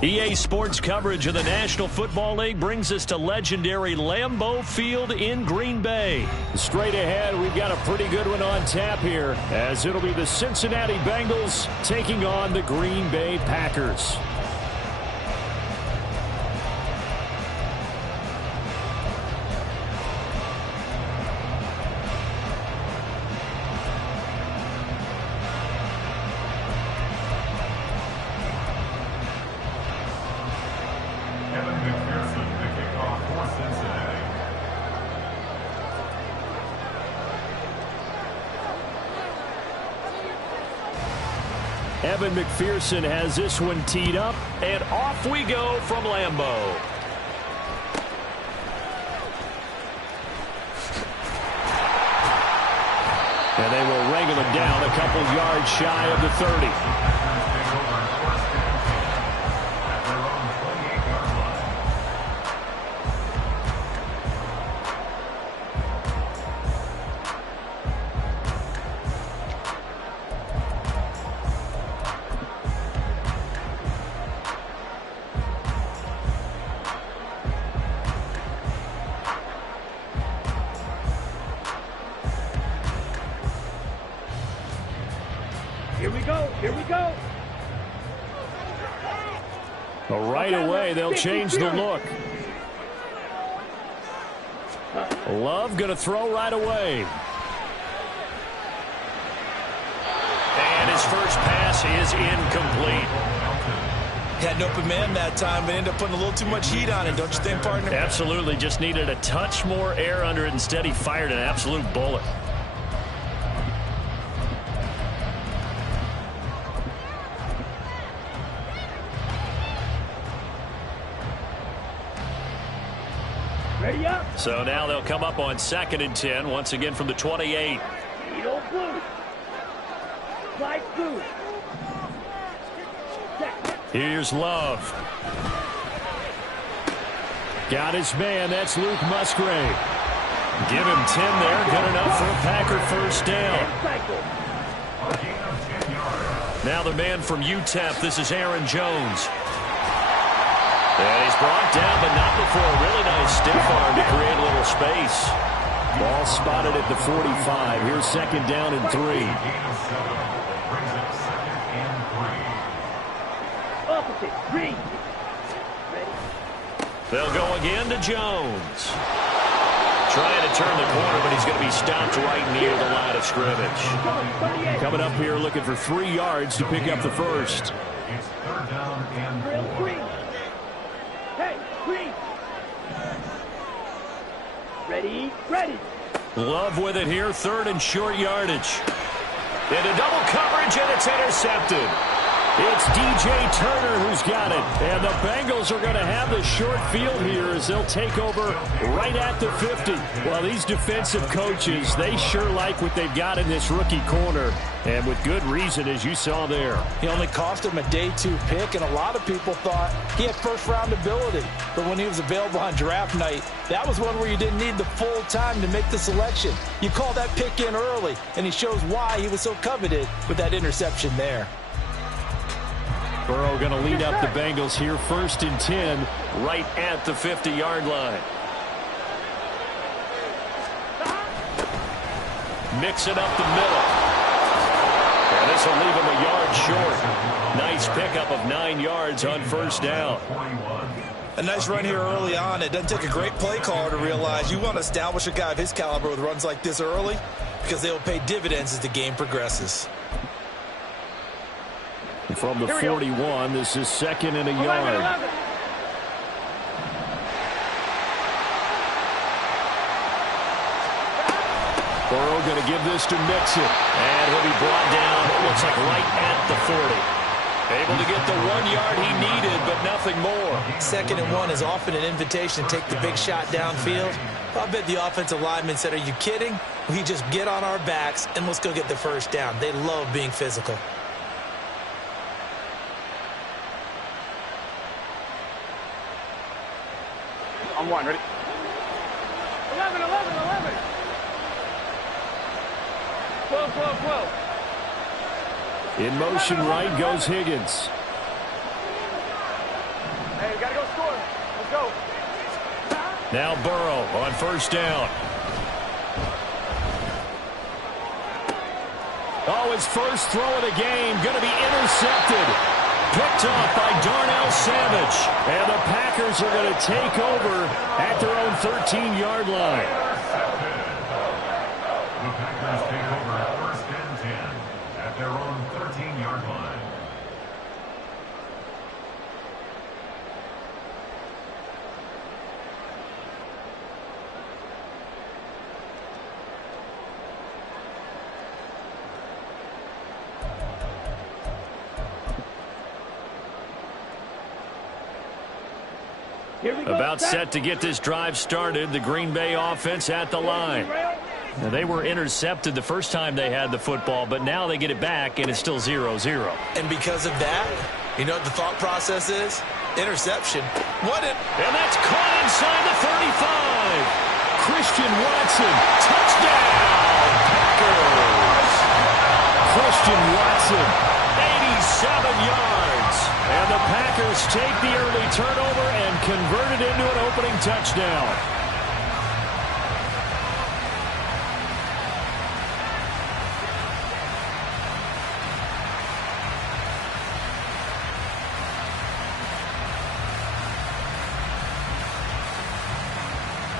EA Sports coverage of the National Football League brings us to legendary Lambeau Field in Green Bay. Straight ahead, we've got a pretty good one on tap here, as it'll be the Cincinnati Bengals taking on the Green Bay Packers. Evan McPherson has this one teed up, and off we go from Lambeau. And they will wrangle him down a couple yards shy of the 30. Right away, they'll change the look. Love going to throw right away. And his first pass is incomplete. Had an open man that time, but ended up putting a little too much heat on it, don't you think, partner? Absolutely. Just needed a touch more air under it. Instead, he fired an absolute bullet. So now they'll come up on 2nd and 10, once again from the 28. Here's Love. Got his man. That's Luke Musgrave. Give him 10 there. Good enough for a Packer first down. Now the man from UTEP. This is Aaron Jones. And he's brought down, but not before a really nice stiff arm to create a little space. Ball spotted at the 45. Here's 2nd down and 3. They'll go again to Jones. Trying to turn the corner, but he's going to be stopped right near the line of scrimmage. Coming up here looking for 3 yards to pick up the first. It's 3rd down and 4. Ready. Love with it here, 3rd and short yardage. Into double coverage, and it's intercepted. It's DJ Turner who's got it. And the Bengals are going to have the short field here as they'll take over right at the 50. Well, these defensive coaches, they sure like what they've got in this rookie corner. And with good reason, as you saw there. He only cost him a day 2 pick, and a lot of people thought he had first-round ability. But when he was available on draft night, that was one where you didn't need the full time to make the selection. You called that pick in early, and he shows why he was so coveted with that interception there. Burrow going to lead up the Bengals here, 1st and 10, right at the 50-yard line. Mix it up the middle. And this will leave him a yard short. Nice pickup of 9 yards on 1st down. A nice run here early on. It doesn't take a great play caller to realize you want to establish a guy of his caliber with runs like this early, because they will pay dividends as the game progresses. From the 41, this is 2nd and a yard. Burrow going to give this to Mixon. And he'll be brought down, it looks like right at the 40. Able to get the 1 yard he needed, but nothing more. 2nd and 1 is often an invitation to take the big shot downfield. I bet the offensive lineman said, are you kidding? We just get on our backs and let's go get the first down. They love being physical. On 1, ready? 11. 12. In motion right goes Higgins. Hey, we got to go score. Let's go. Now Burrow on first down. Oh, his first throw of the game going to be intercepted. Picked off by Darnell Savage. And the Packers are going to take over at their own 13-yard line. The Packers take over first and 10 at their own 13-yard line. About set to get this drive started. The Green Bay offense at the line. Now, they were intercepted the first time they had the football, but now they get it back, and it's still 0-0. And because of that, you know what the thought process is? Interception. And that's caught inside the 35. Christian Watson, touchdown, Packers. Christian Watson, 87 yards. And the Packers take the early turnover and convert it into an opening touchdown.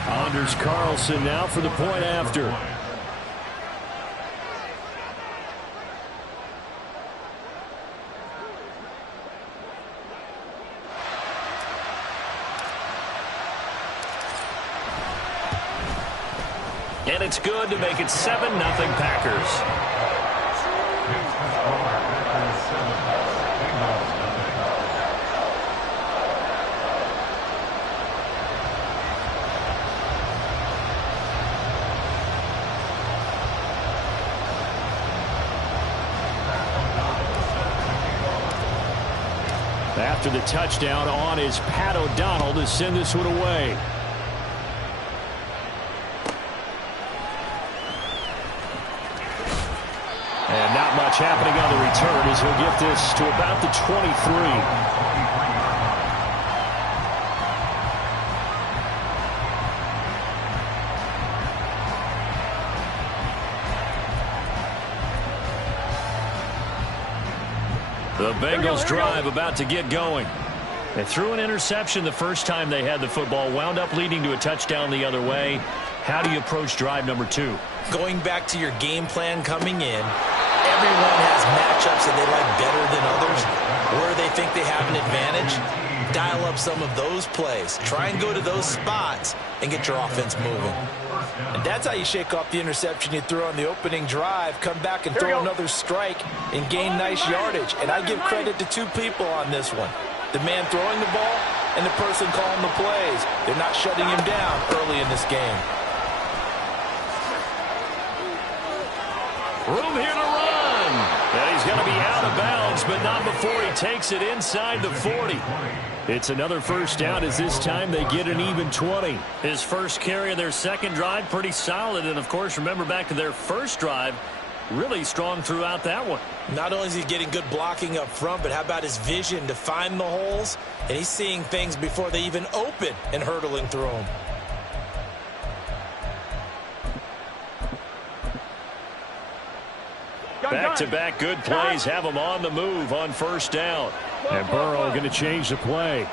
Anders Carlson now for the point after. And it's good to make it 7-0 Packers. After the touchdown, on is Pat O'Donnell to send this one away. And not much happening on the return as he'll get this to about the 23. The Bengals drive about to get going. They threw an interception the first time they had the football, wound up leading to a touchdown the other way. How do you approach drive number 2? Going back to your game plan coming in, everyone has matchups that they like better than others. Where they think they have an advantage, dial up some of those plays. Try and go to those spots and get your offense moving. And that's how you shake off the interception you threw on the opening drive, come back and throw another strike and gain nice yardage. And I give credit to two people on this one. The man throwing the ball and the person calling the plays. They're not shutting him down early in this game. Room here to run. And he's going to be out of bounds, but not before he takes it inside the 40. It's another first down as this time they get an even 20. His first carry of their second drive, pretty solid. And, of course, remember back to their first drive, really strong throughout that one. Not only is he getting good blocking up front, but how about his vision to find the holes? And he's seeing things before they even open and hurtling through them. Back-to-back good plays have him on the move on first down. And Burrow going to change the play.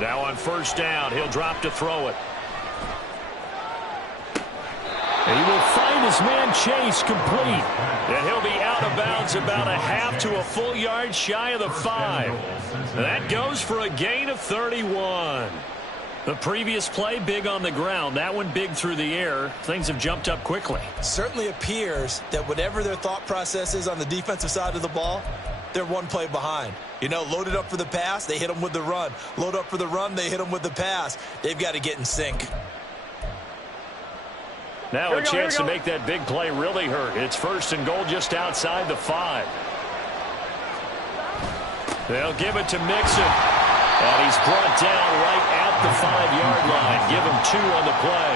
Now on first down, he'll drop to throw it. And he will find his man Chase complete. And he'll be out of bounds about a half to a full yard shy of the 5. That goes for a gain of 31. The previous play, big on the ground. That one big through the air. Things have jumped up quickly. Certainly appears that whatever their thought process is on the defensive side of the ball, they're one play behind. You know, loaded up for the pass, they hit them with the run. Load up for the run, they hit them with the pass. They've got to get in sync. Now a chance to make that big play really hurt. It's first and goal just outside the 5. They'll give it to Mixon. And he's brought down right at the 5-yard line. Give him 2 on the play.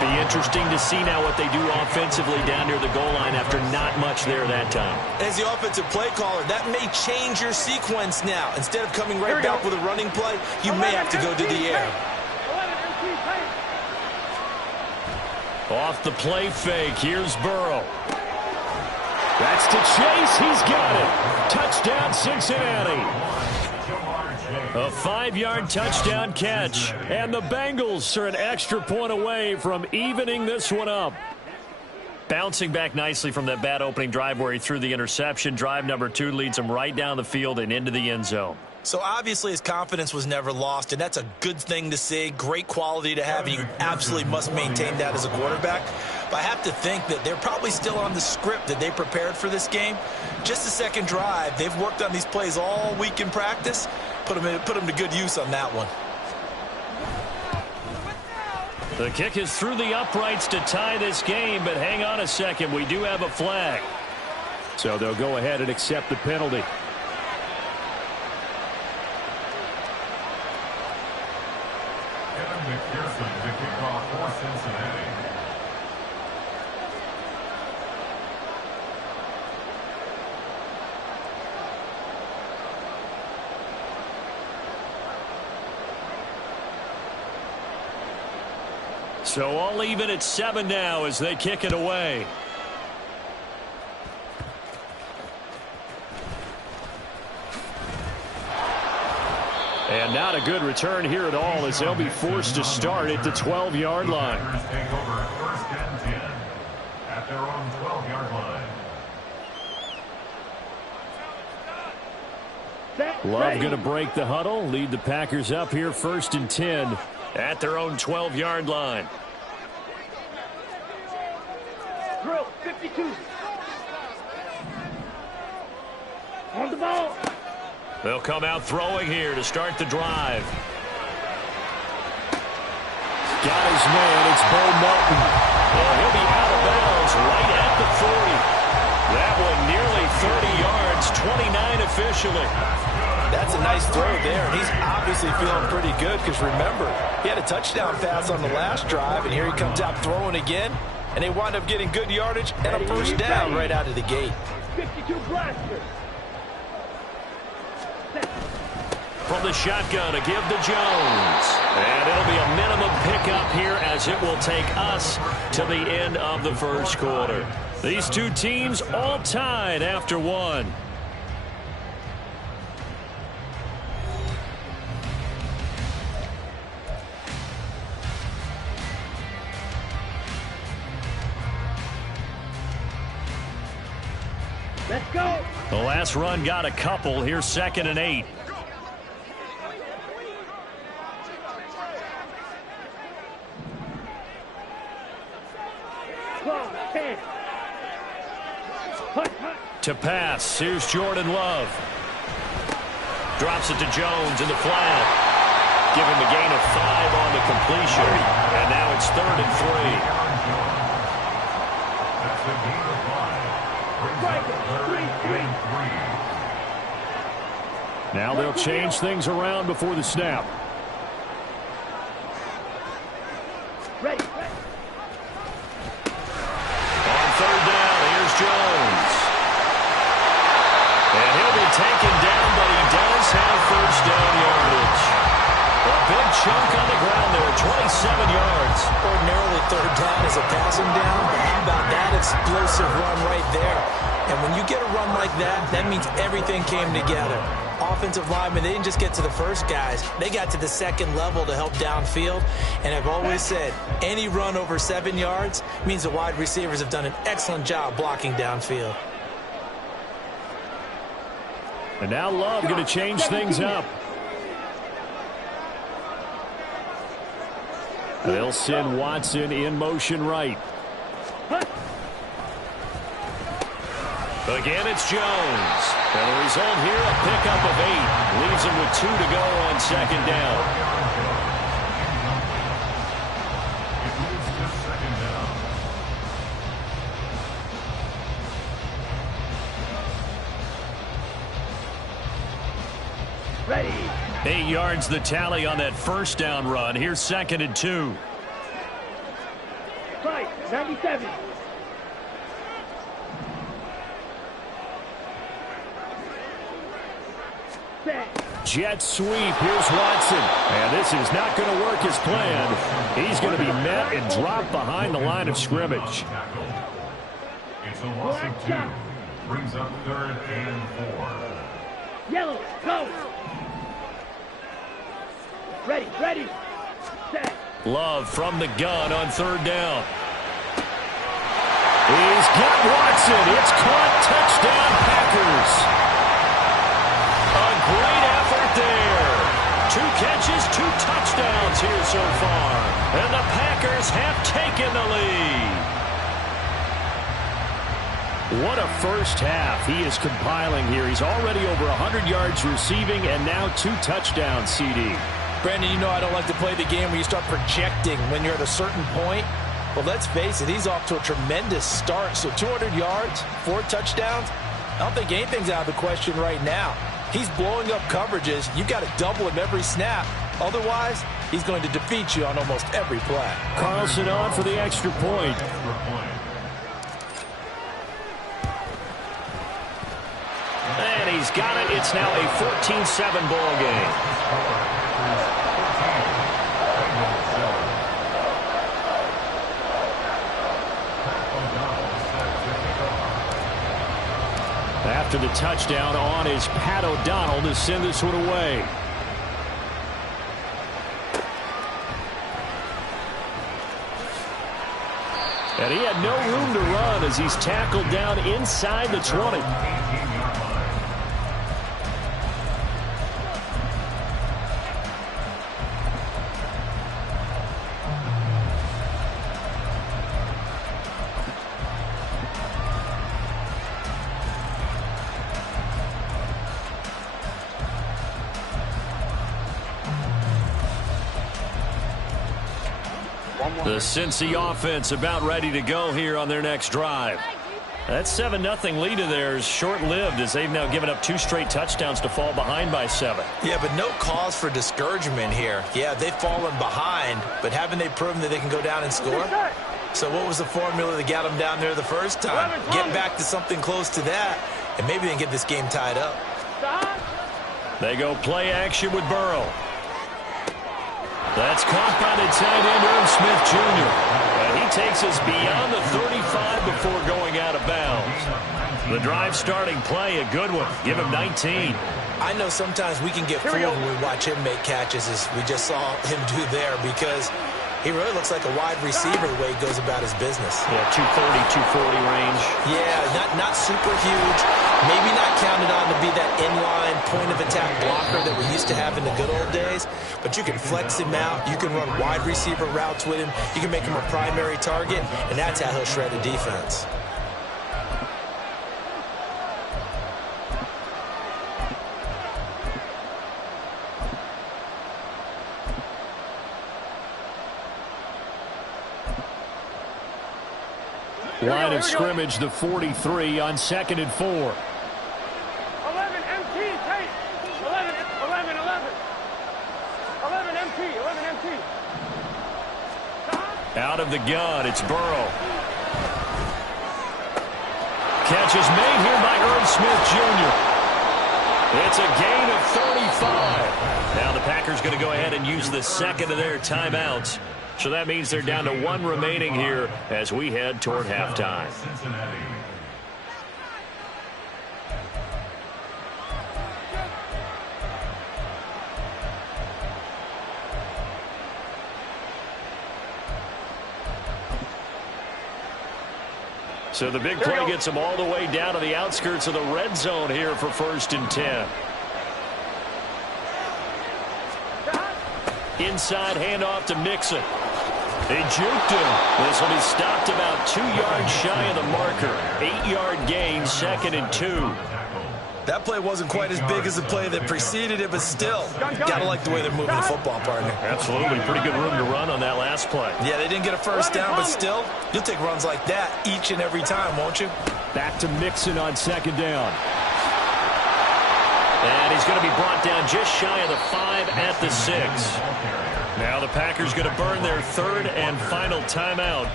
The Interesting to see now what they do offensively down near the goal line after not much there that time. As the offensive play caller, that may change your sequence now. Instead of coming right back with a running play, you may have to go to the air. Off the play fake, here's Burrow. That's to Chase, he's got it. Touchdown, Cincinnati. A 5-yard touchdown catch, and the Bengals are an extra point away from evening this one up. Bouncing back nicely from that bad opening drive where he threw the interception. Drive number 2 leads him right down the field and into the end zone. So obviously his confidence was never lost, and that's a good thing to see. Great quality to have, and you absolutely must maintain that as a quarterback. But I have to think that they're probably still on the script that they prepared for this game. Just the second drive, they've worked on these plays all week in practice. Put them to good use on that one. The kick is through the uprights to tie this game, but hang on a second. We do have a flag. So they'll go ahead and accept the penalty. Kevin McPherson to kick off for Cincinnati. So all even at 7 now as they kick it away. And not a good return here at all as they'll be forced to start at the 12-yard line. Take over first and 10 at their own 12-yard line. Love going to break the huddle, lead the Packers up here first and 10 at their own 12-yard line. Drill, 52. On the ball. They'll come out throwing here to start the drive. Got his man. It's Bo Melton. And he'll be out of bounds right at the 40. That one nearly 30 yards, 29 officially. That's a nice throw there, and he's obviously feeling pretty good because, remember, he had a touchdown pass on the last drive, and here he comes out throwing again, and they wind up getting good yardage and a first down right out of the gate. 52 blaster. From the shotgun to give to Jones. And it'll be a minimum pickup here as it will take us to the end of the first quarter. These two teams all tied after one. Let's go. The last run got a couple. Here's 2nd and 8. To pass, here's Jordan Love. Drops it to Jones in the flat. Give him a gain of 5 on the completion. And now it's 3rd and 3. That's a gain of 5. Brings up 3rd and 3. Now they'll change things around before the snap. Ready. On 3rd down, here's Jones. And he'll be taken down, but he does have first down yardage. A big chunk on the ground there, 27 yards. Ordinarily, 3rd down is a passing down, but how about that explosive run right there? And when you get a run like that, that means everything came together. Offensive linemen, they didn't just get to the first guys. They got to the second level to help downfield. And I've always said, any run over 7 yards means the wide receivers have done an excellent job blocking downfield. And now Love going to change things up. They'll send Watson in motion right. Again, it's Jones. And the result here, a pickup of 8. Leaves him with 2 to go on 2nd down. It moves to 2nd down. Ready. 8 yards the tally on that first down run. Here's 2nd and 2. Price, 97. Set. Jet sweep. Here's Watson. And this is not going to work as planned. He's going to be met and dropped behind the line of scrimmage. It's a loss of 2. Brings up 3rd and 4. Yellow, go. Ready, ready. Set. Love from the gun on 3rd down. He's got Watson. It's caught. Touchdown, Packers. A great effort there. 2 catches, 2 touchdowns here so far. And the Packers have taken the lead. What a first half he is compiling here. He's already over 100 yards receiving and now 2 touchdowns, CD. Brandon, you know I don't like to play the game where you start projecting when you're at a certain point. But let's face it, he's off to a tremendous start. So 200 yards, 4 touchdowns. I don't think anything's out of the question right now. He's blowing up coverages. You've got to double him every snap. Otherwise, he's going to defeat you on almost every play. Carlson on for the extra point. And he's got it. It's now a 14-7 ball game. After the touchdown, on is Pat O'Donnell to send this one away. And he had no room to run as he's tackled down inside the 20. The Cincy offense about ready to go here on their next drive. That 7-0 lead of theirs short-lived as they've now given up 2 straight touchdowns to fall behind by 7. Yeah, but no cause for discouragement here. Yeah, they've fallen behind, but haven't they proven that they can go down and score? So what was the formula that got them down there the first time? Get back to something close to that, and maybe they can get this game tied up. They go play action with Burrow. That's caught by the tight end, Irv Smith Jr. And he takes us beyond the 35 before going out of bounds. The drive starting play, a good one. Give him 19. I know sometimes we can get fooled when we watch him make catches, as we just saw him do there, because he really looks like a wide receiver the way he goes about his business. Yeah, 230, 240 range. Yeah, not super huge. Maybe not counted on to be that inline point-of-attack blocker that we used to have in the good old days. But you can flex him out. You can run wide receiver routes with him. You can make him a primary target, and that's how he'll shred a defense. Line of scrimmage, the 43 on 2nd and 4. 11 MT, take. 11, 11, 11. 11 MT, 11 MT. Out of the gun, it's Burrow. Catch is made here by Irv Smith Jr. It's a gain of 35. Now the Packers going to go ahead and use the second of their timeouts. So that means they're down to 1 remaining here as we head toward halftime. So the big play gets them all the way down to the outskirts of the red zone here for 1st and 10. Inside handoff to Mixon. They juked him. This will be stopped about 2 yards shy of the marker. 8-yard gain, 2nd and 2. That play wasn't quite as big as the play that preceded it, but still, got to like the way they're moving the football, partner. Absolutely. Pretty good room to run on that last play. Yeah, they didn't get a first down, but still, you'll take runs like that each and every time, won't you? Back to Mixon on 2nd down. And he's going to be brought down just shy of the 5 at the 6. Now the Packers going to burn their third and final timeout.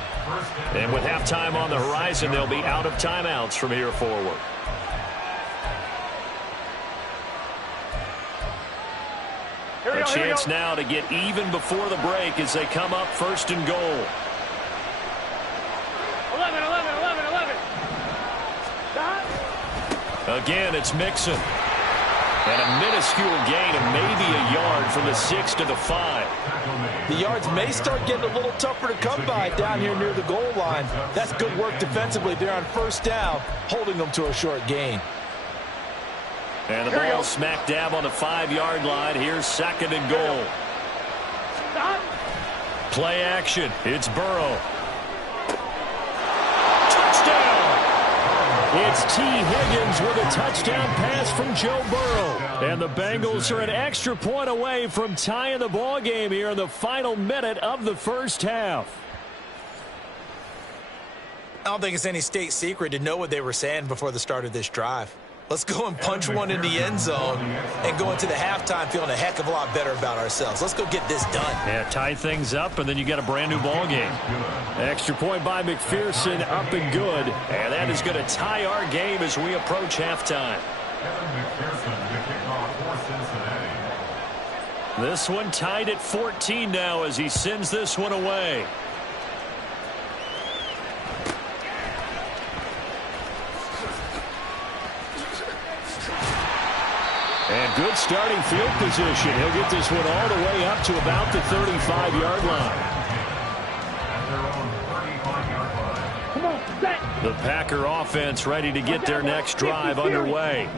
And with halftime on the horizon, they'll be out of timeouts from here forward. A chance now to get even before the break as they come up first and goal. 11, 11, 11, 11. Stop. Again, it's Mixon. And a minuscule gain of maybe a yard from the 6 to the 5. The yards may start getting a little tougher to come by down here near the goal line. That's good work defensively there on first down, holding them to a short gain. And the ball smack dab on the 5-yard line. Here's second and goal. Stop. Play action. It's Burrow. Touchdown! It's T. Higgins with a touchdown pass from Joe Burrow. And the Bengals are an extra point away from tying the ball game here in the final minute of the first half. I don't think it's any state secret to know what they were saying before the start of this drive. Let's go and punch one in the end zone and go into the halftime feeling a heck of a lot better about ourselves. Let's go get this done. Yeah, tie things up, and then you get a brand new ball game. Extra point by McPherson, up and good. And that is going to tie our game as we approach halftime. This one tied at 14 now as he sends this one away. And good starting field position. He'll get this one all the way up to about the 35-yard line. Come on, set. The Packer offense ready to get their next drive underway.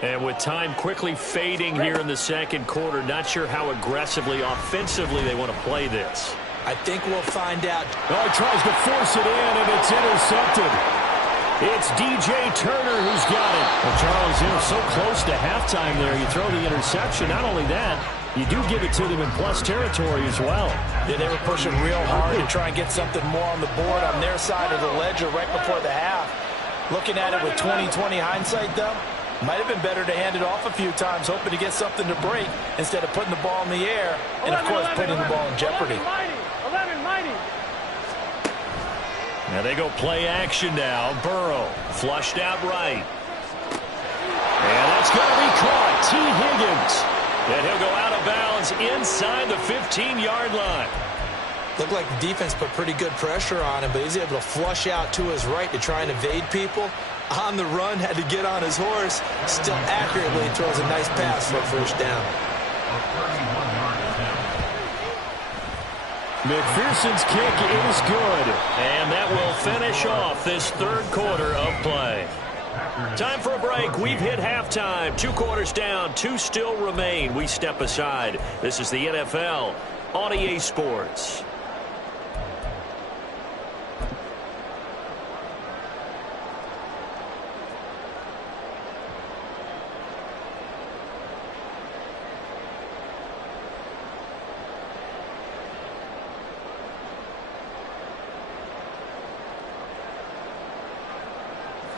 And with time quickly fading here in the second quarter, not sure how aggressively, offensively they want to play this. I think we'll find out. Oh, he tries to force it in, and it's intercepted. It's DJ Turner who's got it. Well, Charles, you're so close to halftime there. You throw the interception. Not only that, you do give it to them in plus territory as well. Yeah, they were pushing real hard to try and get something more on the board on their side of the ledger right before the half. Looking at it with 20/20 hindsight, though, might have been better to hand it off a few times, hoping to get something to break instead of putting the ball in the air and, of course, putting the ball in jeopardy. 11 mighty. Now they go play action now. Burrow flushed out right. And that's going to be caught. T. Higgins. And he'll go out of bounds inside the 15-yard line. Looked like the defense put pretty good pressure on him, but he's able to flush out to his right to try and evade people. On the run, had to get on his horse. Still accurately throws a nice pass for a first down. McPherson's kick is good. And that will finish off this third quarter of play. Time for a break. We've hit halftime. 2 quarters down. 2 still remain. We step aside. This is the NFL on EA Sports.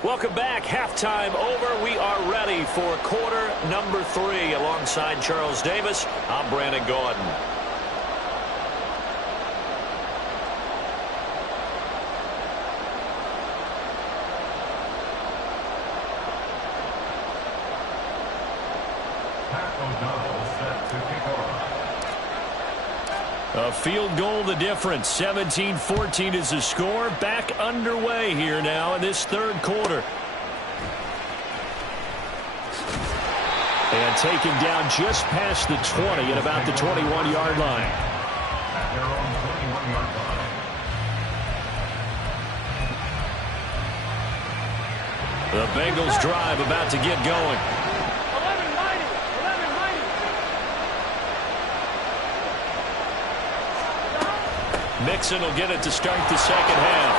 Welcome back. Halftime over. We are ready for quarter number 3. Alongside Charles Davis, I'm Brandon Gaudin. A field goal the difference. 17-14 is the score. Back underway here now in this third quarter. And taken down just past the 20 at about the 21-yard line. The Bengals drive about to get going. Mixon will get it to start the second half.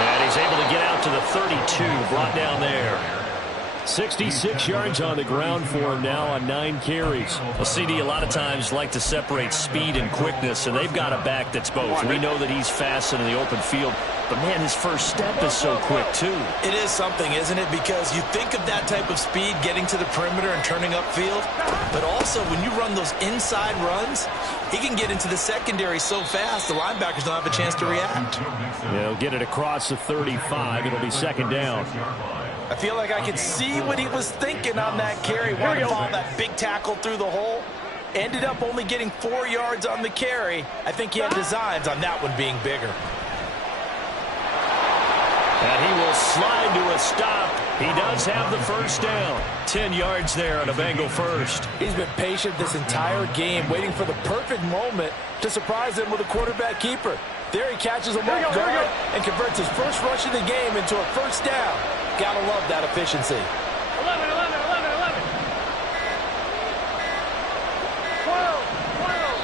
And he's able to get out to the 32, brought down there. 66 yards on the ground for him now on 9 carries. Well, CD, a lot of times like to separate speed and quickness, and they've got a back that's both. We know that he's fast in the open field, but, man, his first step is so quick, too. It is something, isn't it? Because you think of that type of speed getting to the perimeter and turning upfield, but also when you run those inside runs, he can get into the secondary so fast the linebackers don't have a chance to react. They'll get it across the 35. It'll be second down. I feel like I could see what he was thinking on that carry. Wanted to follow that big tackle through the hole. Ended up only getting 4 yards on the carry. I think he had designs on that one being bigger. And he will slide to a stop. He does have the first down. 10 yards there on a Bengal first. He's been patient this entire game, waiting for the perfect moment to surprise them with a quarterback keeper. There he catches him off guard and converts his first rush of the game into a first down. Gotta love that efficiency. 11, 11, 11, 11. 12, 12,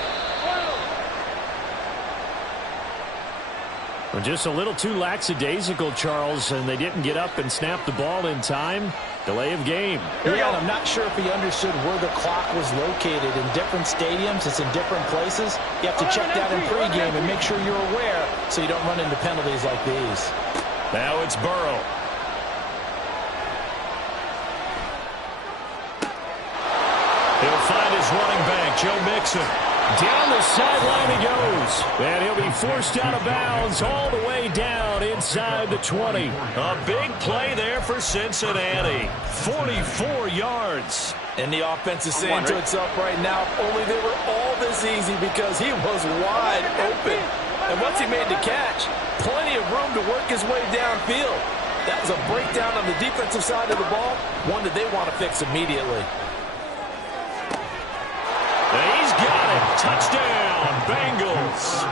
12. Well, just a little too lackadaisical, Charles, and they didn't get up and snap the ball in time. Delay of game. Yeah, and I'm not sure if he understood where the clock was located. In different stadiums, it's in different places. You have to check that in pregame and make sure you're aware so you don't run into penalties like these. Now it's Burrow. He'll find his running back, Joe Mixon. Down the sideline he goes. And he'll be forced out of bounds all the way down inside the 20. A big play there for Cincinnati. 44 yards. And the offense is saying to itself right now, only they were all this easy because he was wide open. And once he made the catch, plenty of room to work his way downfield. That was a breakdown on the defensive side of the ball, one that they want to fix immediately. And he's got it. Touchdown, Bengals.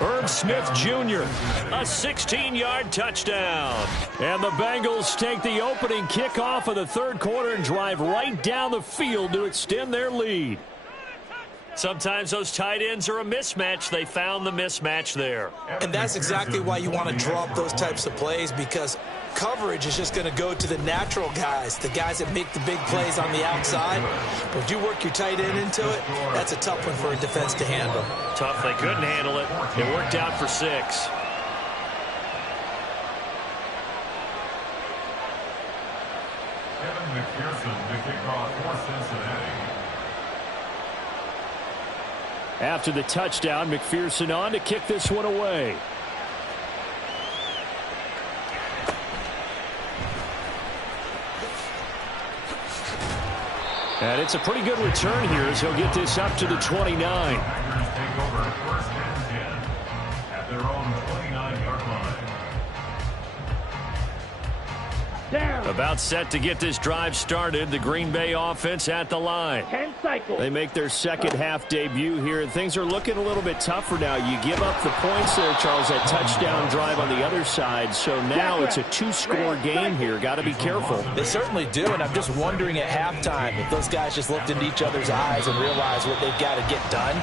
Herb Smith Jr., a 16-yard touchdown. And the Bengals take the opening kickoff of the third quarter and drive right down the field to extend their lead. Sometimes those tight ends are a mismatch. They found the mismatch there. And that's exactly why you want to draw up those types of plays, because coverage is just going to go to the natural guys, the guys that make the big plays on the outside. But if you work your tight end into it, that's a tough one for a defense to handle. Tough. They couldn't handle it. It worked out for 6. Kevin McPherson, the kickoff for Cincinnati. After the touchdown, McPherson on to kick this one away. And it's a pretty good return here as he'll get this up to the 29. Packers take over first and 10 at their own 29-yard line. Down. About set to get this drive started. The Green Bay offense at the line. 10 cycles. They make their second half debut here. Things are looking a little bit tougher now. You give up the points there, Charles, that touchdown drive on the other side. So now it's a 2-score game here. Got to be careful. They certainly do, and I'm just wondering at halftime if those guys just looked into each other's eyes and realized what they've got to get done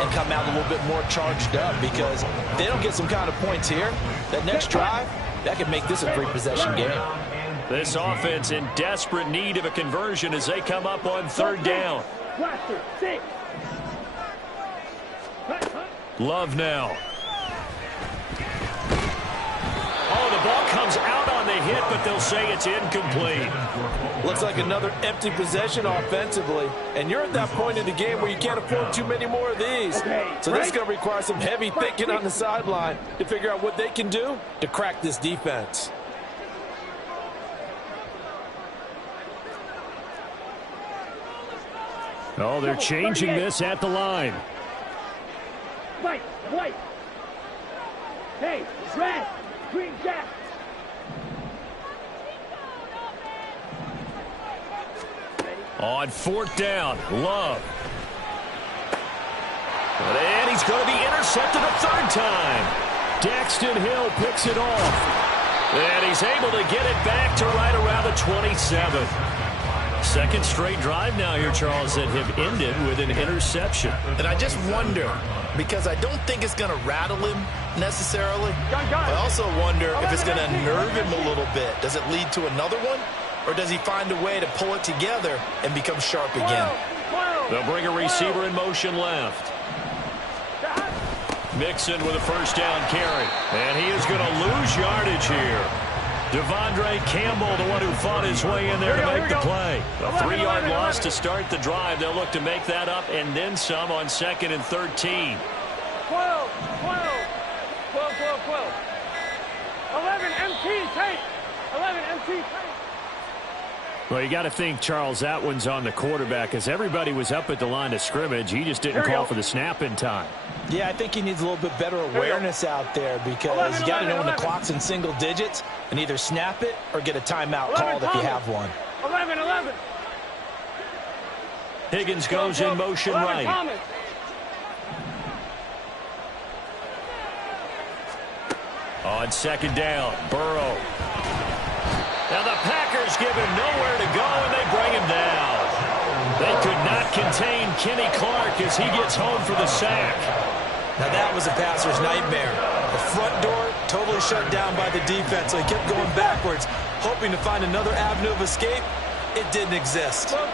and come out a little bit more charged up, because if they don't get some kind of points here, that next drive, that could make this a 3-possession game. This offense in desperate need of a conversion as they come up on third down. Blaster, 6. Love now. Oh, the ball comes out on the hit, but they'll say it's incomplete. Looks like another empty possession offensively, and you're at that point in the game where you can't afford too many more of these. So this is going to require some heavy thinking on the sideline to figure out what they can do to crack this defense. Oh, they're changing this at the line. White, white. Hey, red, green jack. On fourth down, Love. And he's going to be intercepted a third time. Daxton Hill picks it off. And he's able to get it back to right around the 27. Second straight drive now here, Charles, that have ended with an interception. And I just wonder, because I don't think it's going to rattle him necessarily. I also wonder if it's going to nerve him a little bit. Does it lead to another one? or does he find a way to pull it together and become sharp again? They'll bring a receiver in motion left. Mixon with a first down carry. And he is going to lose yardage here. Devondre Campbell, the one who fought his way in there to make the play. A 3-yard loss to start the drive. They'll look to make that up and then some on 2nd and 13. 12. 11 MT, take. 11 MT, take. Well, you got to think, Charles, that one's on the quarterback as everybody was up at the line of scrimmage. He just didn't call for the snap in time. Yeah, I think he needs a little bit better awareness out there because you got to know when the clock's in single digits and either snap it or get a timeout called if you have one. 11. Higgins goes in motion right. On 2nd down, Burrow. Now the Packers give him nowhere to go, and they bring him down. They could not contain Kenny Clark as he gets home for the sack. Now that was a passer's nightmare. The front door totally shut down by the defense, so he kept going backwards, hoping to find another avenue of escape. It didn't exist. 12.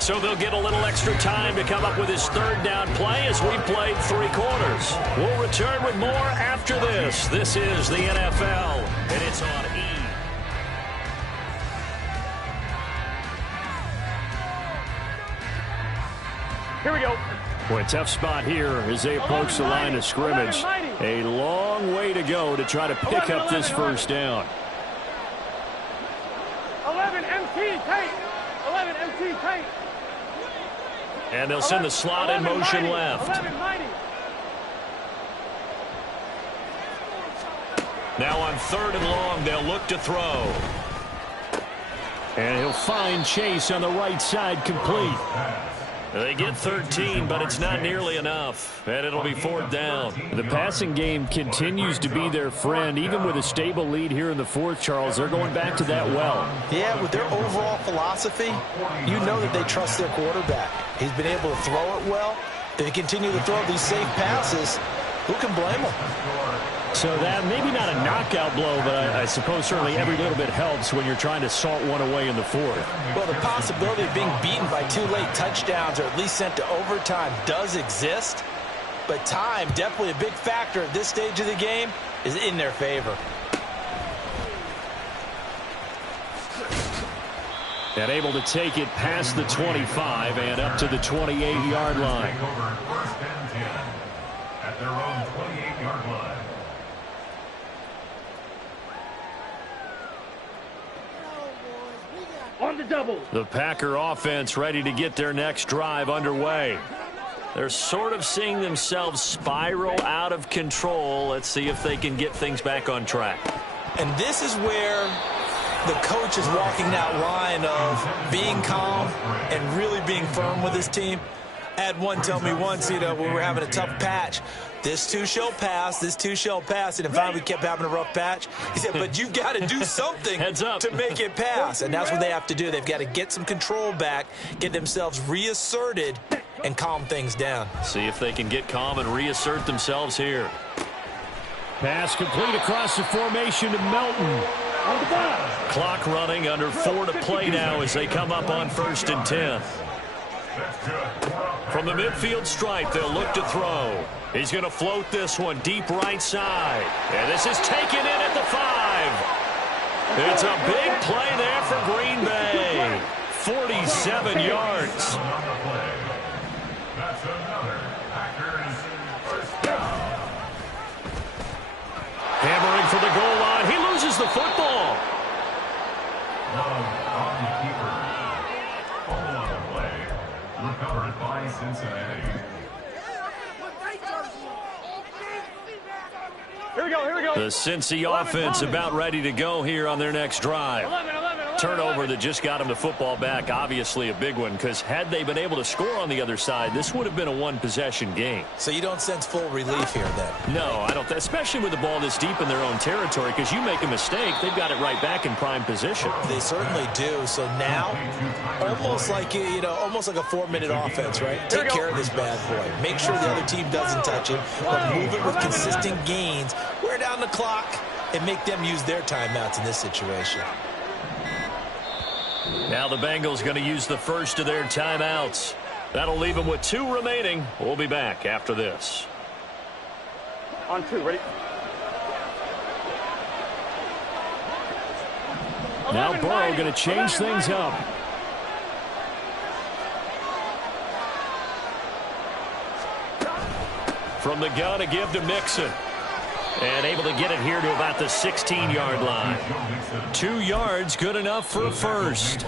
So they'll get a little extra time to come up with his 3rd down play as we played 3 quarters. We'll return with more after this. This is the NFL, and it's on E! Here we go. Boy, tough spot here as they approach the line of scrimmage. A long way to go to try to pick up this first down. 11 MT, take. 11 MT, take. And they'll send the slot in motion left. Now on 3rd and long, they'll look to throw. And he'll find Chase on the right side, complete. They get 13, but it's not nearly enough, and it'll be 4th down. The passing game continues to be their friend. Even with a stable lead here in the 4th, Charles, they're going back to that well. Yeah, with their overall philosophy, you know that they trust their quarterback. He's been able to throw it well. They continue to throw these safe passes. Who can blame them? So that maybe not a knockout blow, but I suppose certainly every little bit helps when you're trying to salt one away in the 4th. Well, the possibility of being beaten by 2 late touchdowns or at least sent to overtime does exist, but time, definitely a big factor at this stage of the game, is in their favor. And able to take it past the 25 and up to the 28-yard line. Over 1st and 10 at their own 28-yard line. On the double. The Packer offense ready to get their next drive underway. They're sort of seeing themselves spiral out of control. Let's see if they can get things back on track. And this is where the coach is walking that line of being calm and really being firm with his team. I had one tell me once, when we were having a tough patch, this too shall pass, this too shall pass, and finally we kept having a rough patch. He said, but you've got to do something to make it pass, and that's what they have to do. They've got to get some control back, get themselves reasserted, and calm things down. See if they can get calm and reassert themselves here. Pass complete across the formation to Melton. Clock running, under 4 to play now as they come up on 1st and 10. From the midfield stripe, they'll look to throw. He's going to float this one deep right side. And this is taken in at the 5. It's a big play there for Green Bay. 47 yards. That's another Packers first down. Hammering for the goal line. He loses the football. Love on the keeper. Fumble on the play. Recovered by Cincinnati. Here we go. The Cincy offense about ready to go here on their next drive. 11. turnover that just got him the football back, obviously a big one, because had they been able to score on the other side, this would have been a one-possession game. So you don't sense full relief here then? No, I don't. Especially with the ball this deep in their own territory, because you make a mistake, they've got it right back in prime position. They certainly do. So now, almost like almost like a 4-minute offense, right? Take care of this bad boy. Make sure the other team doesn't touch it, but move it with consistent gains. Wear down the clock and make them use their timeouts in this situation. Now the Bengals going to use the first of their timeouts. That'll leave them with 2 remaining. We'll be back after this. On 2, ready? Now Burrow going to change things up. From the gun to give to Mixon. And able to get it here to about the 16-yard line. 2 yards, good enough for a first.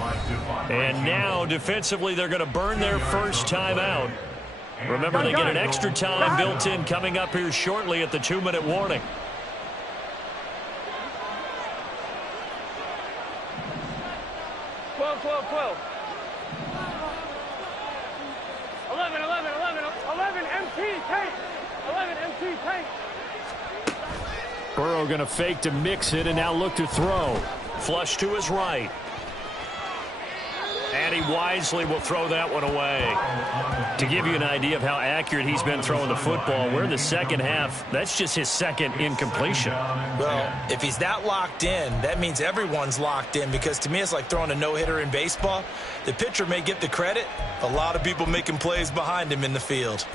And now, defensively, they're going to burn their first timeout. Remember, they get an extra time built in coming up here shortly at the 2-minute warning. Twelve. 11 MT, take. 11 MT, take. Burrow going to fake to mix it and now look to throw. Flush to his right. And he wisely will throw that one away. To give you an idea of how accurate he's been throwing the football, we're in the second half. That's just his second incompletion. Well, if he's not locked in, that means everyone's locked in, because to me it's like throwing a no-hitter in baseball. The pitcher may get the credit. A lot of people making plays behind him in the field.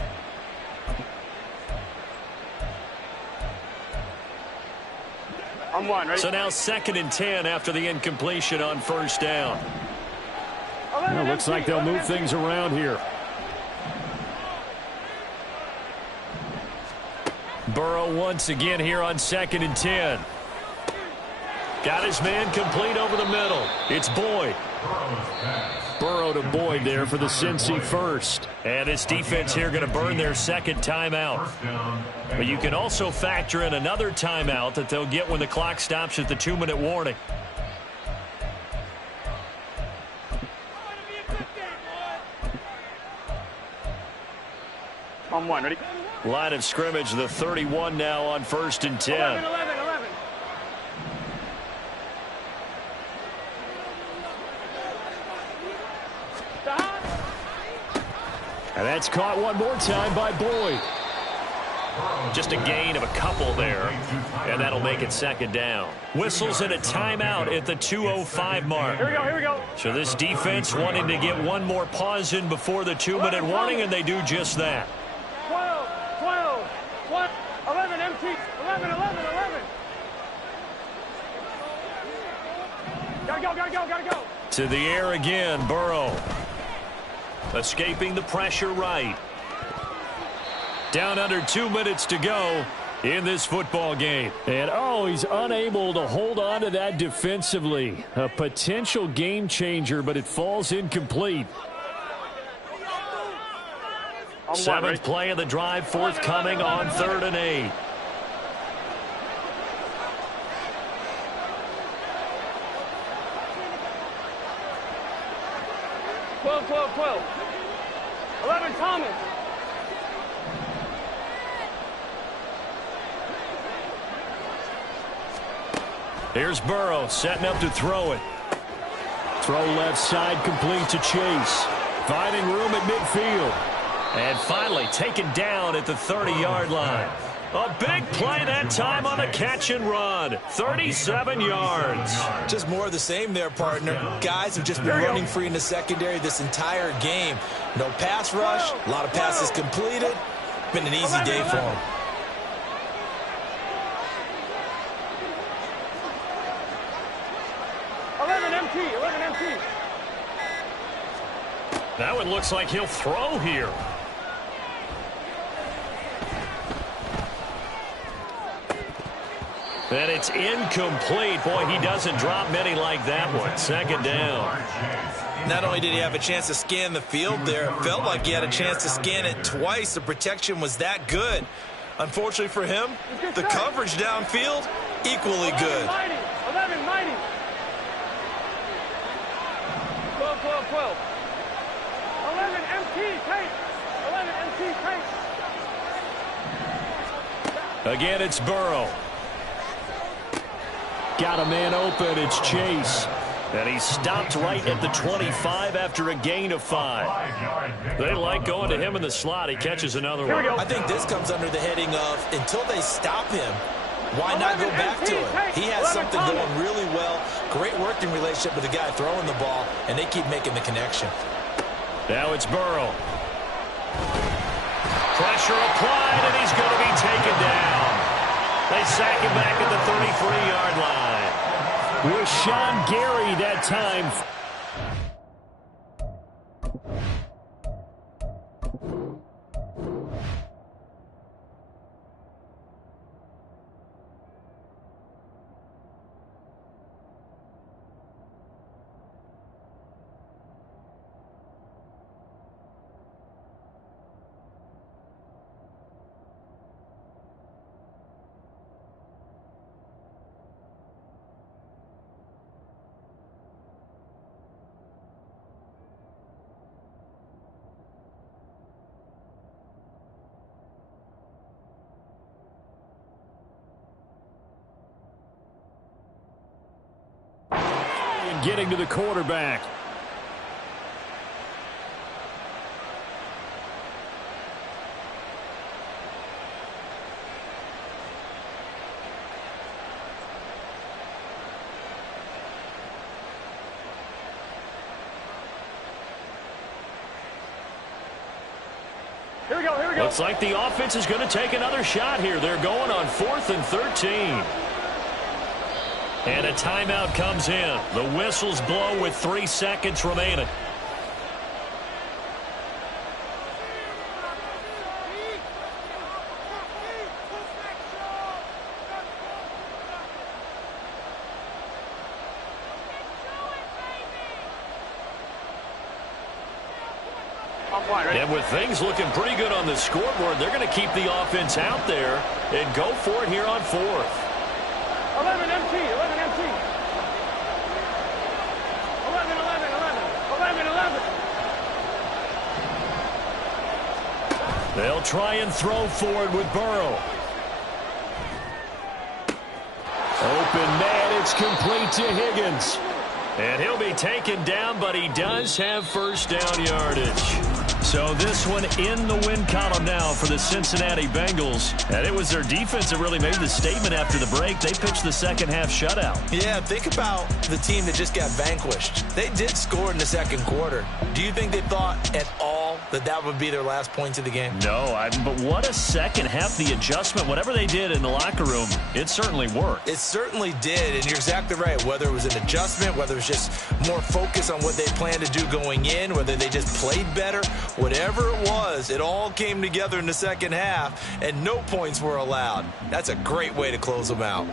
I'm 1, ready? So now 2nd and 10 after the incompletion on first down. Well, looks like they'll move things around here. Burrow once again here on 2nd and 10. Got his man complete over the middle. It's Boyd. Burrow to Boyd there for the Cincy first. And this defense here going to burn their second timeout. But you can also factor in another timeout that they'll get when the clock stops at the 2-minute warning. I'm 1, ready? Line of scrimmage, the 31 now on 1st and 10. 11. And that's caught one more time by Boyd. Just a gain of a couple there, and that'll make it 2nd down. Whistles and a timeout at the 2:05 mark. Here we go. So this defense wanting to get one more pause in before the 2-minute warning, and they do just that. 12. 11 MT. 11. Gotta go. To the air again, Burrow. Escaping the pressure right. Down under 2 minutes to go in this football game. And, he's unable to hold on to that defensively. A potential game changer, but it falls incomplete. 7th play of the drive forthcoming on 3rd and 8. Twelve. 11 Thomas. Here's Burrow setting up to throw it. Throw left side complete to Chase. Finding room at midfield. And finally taken down at the 30-yard line. A big play that time on the catch and run. 37 yards. Just more of the same there, partner. Guys have just been running free in the secondary this entire game. No pass rush, a lot of passes completed. Been an easy day for them. That one looks like he'll throw here. And it's incomplete. Boy, he doesn't drop many like that one. 2nd down. Not only did he have a chance to scan the field there, it felt like he had a chance to scan it twice. The protection was that good. Unfortunately for him, the coverage downfield, equally good. 12, 12. 11 MT, tight. 11 MT, tight. Again, it's Burrow. Got a man open. It's Chase. And he stopped right at the 25 after a gain of 5. They like going to him in the slot. He catches another one. I think this comes under the heading of until they stop him, why not go back to him? He has something going really well. Great working relationship with the guy throwing the ball, and they keep making the connection. Now it's Burrow. Pressure applied, and he's going to be taken down. They sack him back at the 33-yard line. With Sean Gary that time. Getting to the quarterback. Here we go, here we go. Looks like the offense is going to take another shot here. They're going on 4th and 13. And a timeout comes in. The whistles blow with 3 seconds remaining. And with things looking pretty good on the scoreboard, they're going to keep the offense out there and go for it here on 4th. 11 MT, 11 MT. 11, 11, 11. 11, 11. They'll try and throw forward with Burrow. Open man, it's complete to Higgins. And he'll be taken down, but he does have first down yardage. So this one in the win column now for the Cincinnati Bengals. And it was their defense that really made the statement after the break. They pitched the second half shutout. Yeah, think about the team that just got vanquished. They did score in the second quarter. Do you think they thought at all that that would be their last points of the game? No, but what a second half. The adjustment, whatever they did in the locker room, it certainly worked. It certainly did, and you're exactly right. Whether it was an adjustment, whether it was just more focus on what they planned to do going in, whether they just played better, whatever it was, it all came together in the second half, and no points were allowed. That's a great way to close them out.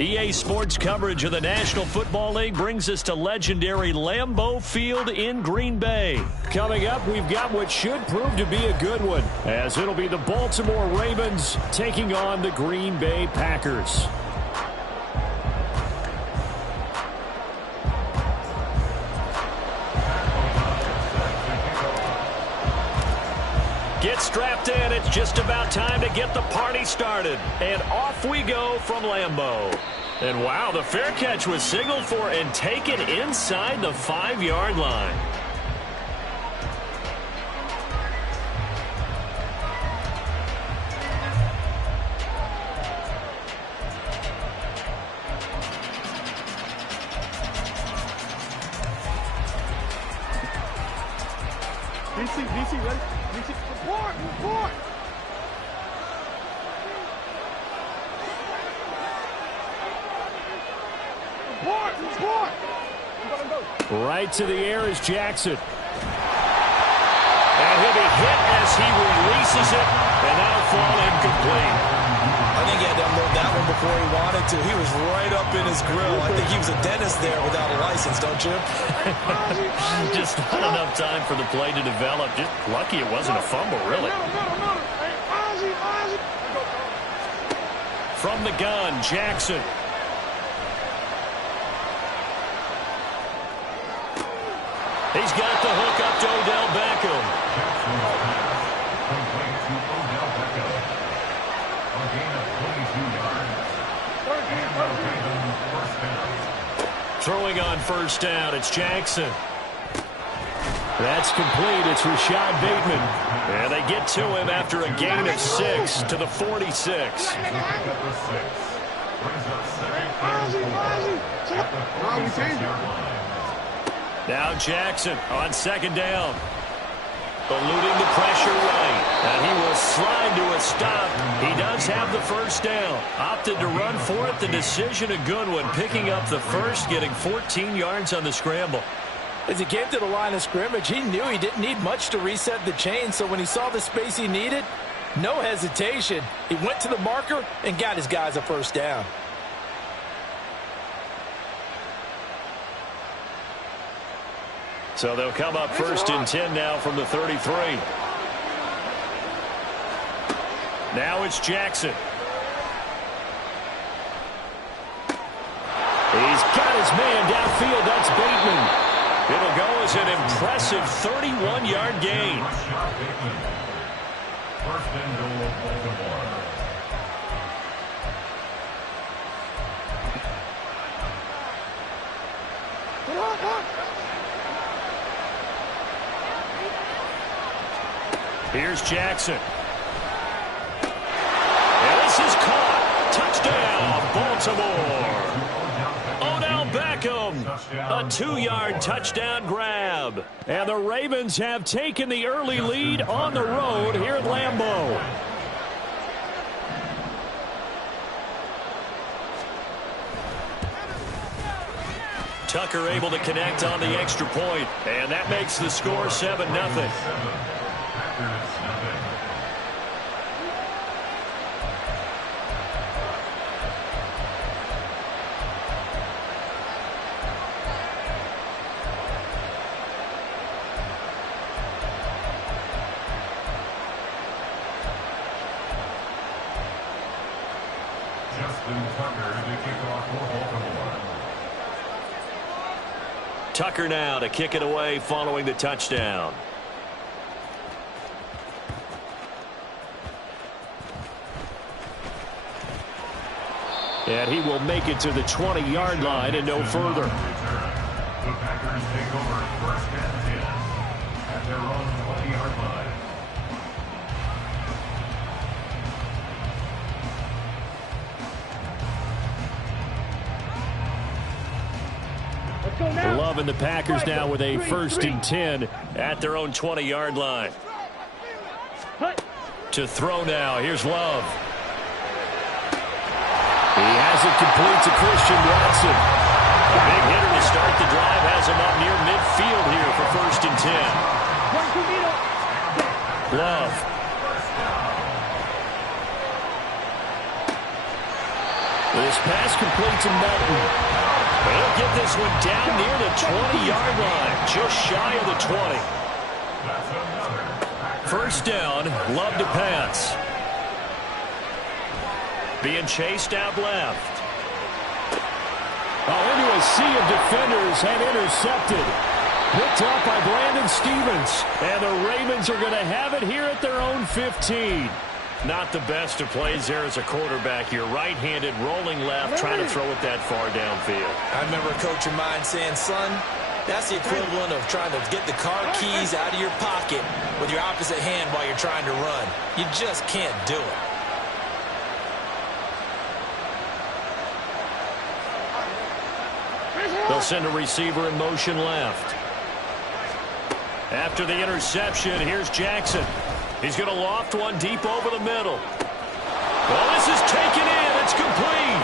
EA Sports coverage of the National Football League brings us to legendary Lambeau Field in Green Bay. Coming up, we've got what should prove to be a good one, as it'll be the Baltimore Ravens taking on the Green Bay Packers. Get strapped in. It's just about time to get the party started. And off we go from Lambeau. And wow, the fair catch was signaled for and taken inside the 5-yard line. DC, ready? DC, report! Report! Right to the air is Jackson. And he'll be hit as he releases it, and that'll fall incomplete. I think he had to unload that one before he wanted to. He was right up in his grill. I think he was a dentist there without a license, don't you? Just not enough time for the play to develop. Just lucky it wasn't a fumble, really. From the gun, Jackson. He's got the hook up to Odell Beckham. Throwing on first down, it's Jackson. That's complete. It's Rashad Bateman. And they get to him after a gain of 6 to the 46. Now Jackson on second down. Eluding the pressure right. And he will slide to a stop. He does have the first down. Opted to run for it. The decision a good one. Picking up the first, getting 14 yards on the scramble. As he came to the line of scrimmage, he knew he didn't need much to reset the chain. So when he saw the space he needed, no hesitation. He went to the marker and got his guys a first down. So they'll come up first and 10 now from the 33. Now it's Jackson. He's got his man downfield. That's Bateman. It'll go as an impressive 31-yard gain. First and goal, Baltimore. Here's Jackson. And this is caught. Touchdown, Baltimore. Odell Beckham. A 2-yard touchdown grab. And the Ravens have taken the early lead on the road here at Lambeau. Tucker able to connect on the extra point, and that makes the score 7-0. Justin Tucker to kick off for Baltimore. Tucker now to kick it away following the touchdown. And he will make it to the 20-yard line and no further. The Packers take over 1st and 10 at their own 20-yard line. Let's go now. Loving the Packers now with a 1st and 10 at their own 20-yard line. To throw now. Here's Love. He has it complete to Christian Watson. A big hitter to start the drive has him up near midfield here for 1st and 10. Love. This pass complete to Melton. He'll get this one down near the 20-yard line, just shy of the 20. 1st down, Love to pass. Being chased out left. Into a sea of defenders and intercepted. Picked up by Brandon Stephens. And the Ravens are going to have it here at their own 15. Not the best of plays there as a quarterback. You're right-handed, rolling left, trying to throw it that far downfield. I remember a coach of mine saying, son, that's the equivalent of trying to get the car keys out of your pocket with your opposite hand while you're trying to run. You just can't do it. They'll send a receiver in motion left. After the interception, here's Jackson. He's going to loft one deep over the middle. Well, this is taken in. It's complete.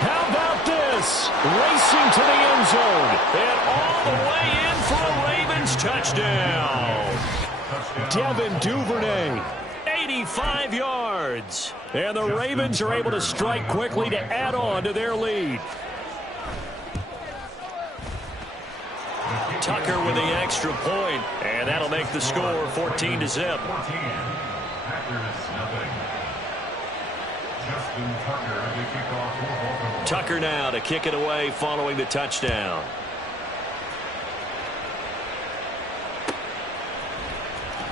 How about this? Racing to the end zone. And all the way in for a Ravens touchdown. Devin Duvernay. 85 yards. And the Ravens are able to strike quickly to add on to their lead. Tucker with the extra point, and that'll make the score 14-0. 14. Packers nothing. Justin Tucker to kick off for Baltimore. Tucker now to kick it away following the touchdown.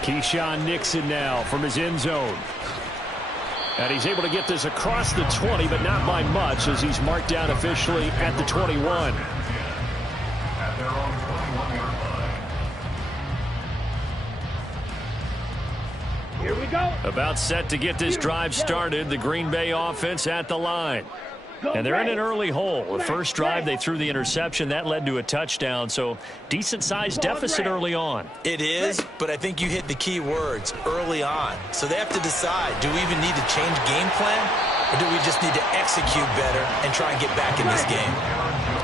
Keyshawn Nixon now from his end zone. And he's able to get this across the 20, but not by much as he's marked down officially at the 21. At their own 21-yard line. Here we go. About set to get this drive started, the Green Bay offense at the line. And they're in an early hole. The first drive, they threw the interception. That led to a touchdown, so decent-sized deficit early on. It is, but I think you hit the key words, early on. So they have to decide, do we even need to change game plan, or do we just need to execute better and try and get back in this game?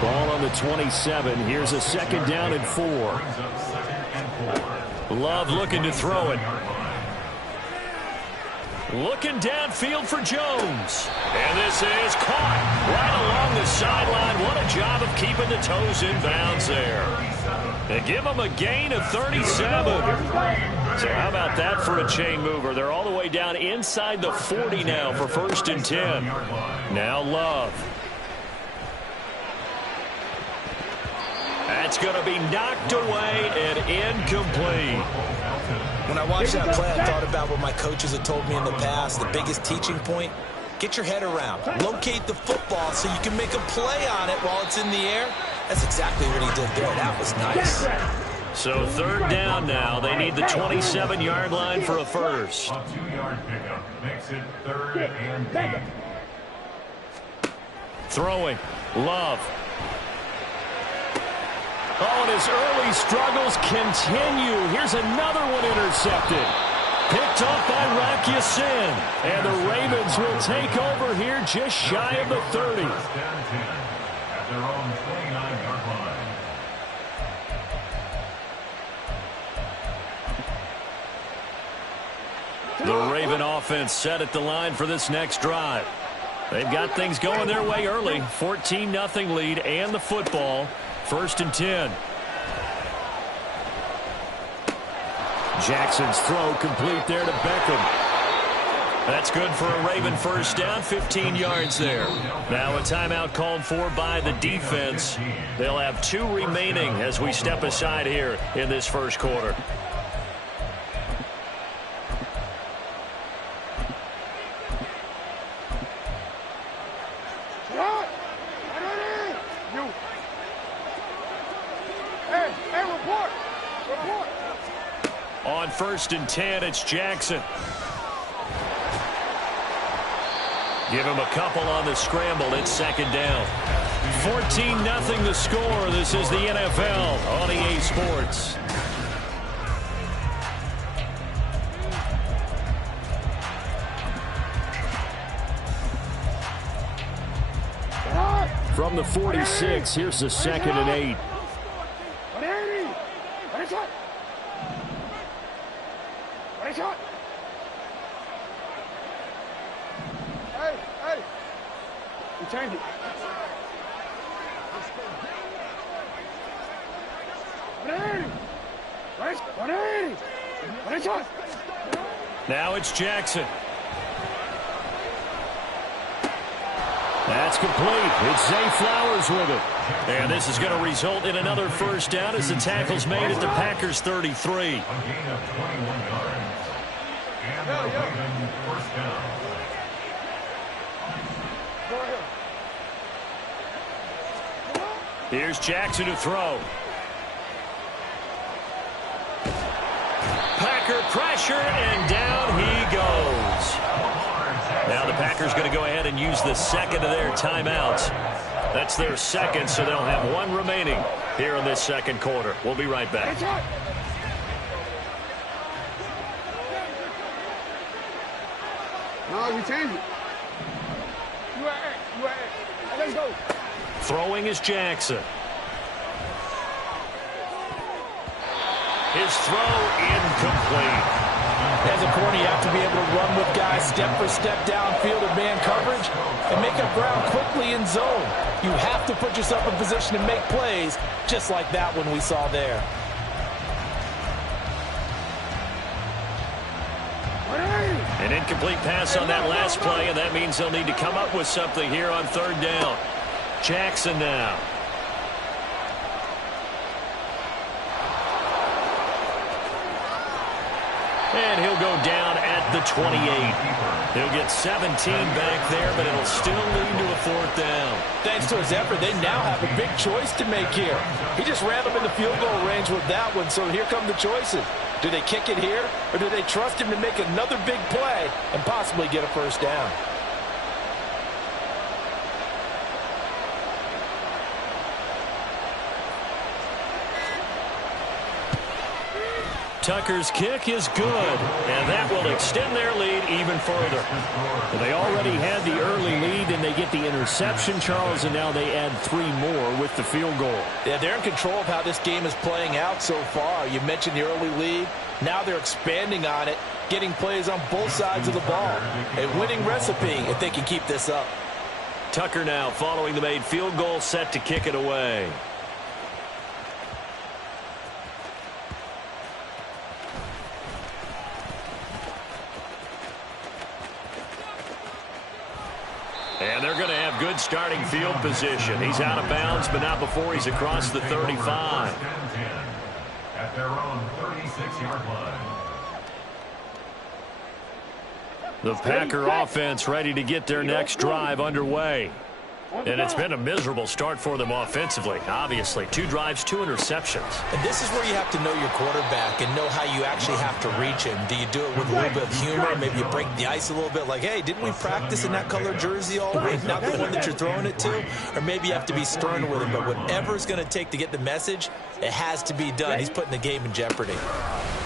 Ball on the 27. Here's a 2nd down and 4. Love looking to throw it. Looking downfield for Jones. And this is caught right along the sideline. What a job of keeping the toes in bounds there. They give them a gain of 37. So how about that for a chain mover? They're all the way down inside the 40 now for 1st and 10. Now Love. That's going to be knocked away and incomplete. When I watched that play, I thought about what my coaches had told me in the past. The biggest teaching point, get your head around. Locate the football so you can make a play on it while it's in the air. That's exactly what he did there. That was nice. So 3rd down now. They need the 27-yard line for a first. A 2-yard pickup makes it 3rd and 8. Throwing. Love. Oh, and his early struggles continue. Here's another one intercepted. Picked off by Rock Ya-Sin. And the Ravens will take over here just shy of the 30. 1st and 10 at their own 29-yard line. The Raven offense set at the line for this next drive. They've got things going their way early. 14-0 lead and the football. 1st and 10. Jackson's throw complete there to Beckham. That's good for a Raven 1st down, 15 yards there. Now a timeout called for by the defense. They'll have 2 remaining as we step aside here in this first quarter. first and 10. It's Jackson. Give him a couple on the scramble. It's second down. 14-0 the score. This is the NFL on EA Sports. From the 46, here's the 2nd and 8. Change it. Now it's Jackson. That's complete. It's Zay Flowers with it. And this is going to result in another first down as the tackle's made at the Packers' 33. A gain of 21 yards. And they're leaving first down. Here's Jackson to throw. Packer pressure, and down he goes. Now the Packers going to go ahead and use the second of their timeouts. That's their second, so they'll have one remaining here in this second quarter. We'll be right back. No, you change it. Let's go. Throwing is Jackson. His throw incomplete. As a corner, you have to be able to run with guys step for step downfield in man coverage and make up ground quickly in zone. You have to put yourself in position to make plays, just like that one we saw there. An incomplete pass on that last play, and that means they'll need to come up with something here on third down. Jackson now. And he'll go down at the 28. He'll get 17 back there, but it'll still lead to a fourth down. Thanks to his effort, they now have a big choice to make here. He just ran them in the field goal range with that one, so here come the choices. Do they kick it here, or do they trust him to make another big play and possibly get a first down? Tucker's kick is good, and that will extend their lead even further. Well, they already had the early lead, and they get the interception, Charles, and now they add 3 more with the field goal. Yeah, they're in control of how this game is playing out so far. You mentioned the early lead. Now they're expanding on it, getting plays on both sides of the ball. A winning recipe if they can keep this up. Tucker now following the made field goal, set to kick it away. And they're going to have good starting field position. He's out of bounds, but not before he's across the 35. At their own 36-yard line. The Packer offense ready to get their next drive underway. And it's been a miserable start for them offensively, obviously. 2 drives, 2 interceptions. And this is where you have to know your quarterback and know how you actually have to reach him. Do you do it with a little bit of humor? Maybe you break the ice a little bit like, hey, didn't we practice in that color jersey all week? Not the one that you're throwing it to? Or maybe you have to be stern with him. But whatever it's going to take to get the message, it has to be done. He's putting the game in jeopardy.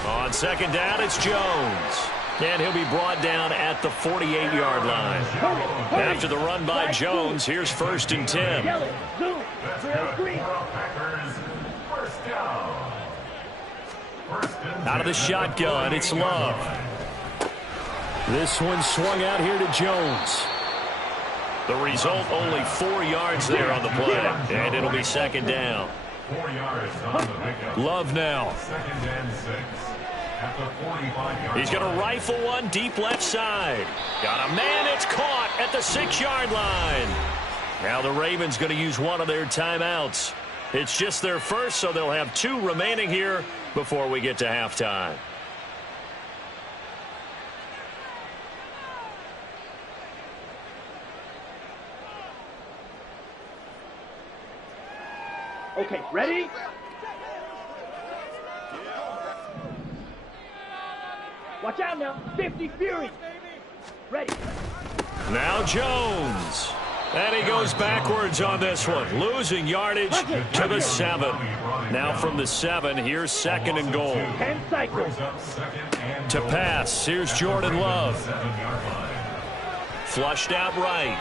On second down, it's Jones. And he'll be brought down at the 48-yard line. After the run by Jones, here's first and 10. Out of the shotgun, it's Love. This one swung out here to Jones. The result, only 4 yards there on the play. And it'll be second down. 4 yards on the pickup. Love now. Second and 6. At the 45-yard He's going to rifle one deep left side. Got a man, it's caught at the 6-yard line. Now the Ravens going to use one of their timeouts. It's just their first, so they'll have 2 remaining here before we get to halftime. Okay, ready? Watch out now. 50 Fury. Ready. Now Jones. And he goes backwards on this one, losing yardage to the 7. Now from the 7, here's 2nd and goal. 10 cycles. To pass, here's Jordan Love. Flushed out right.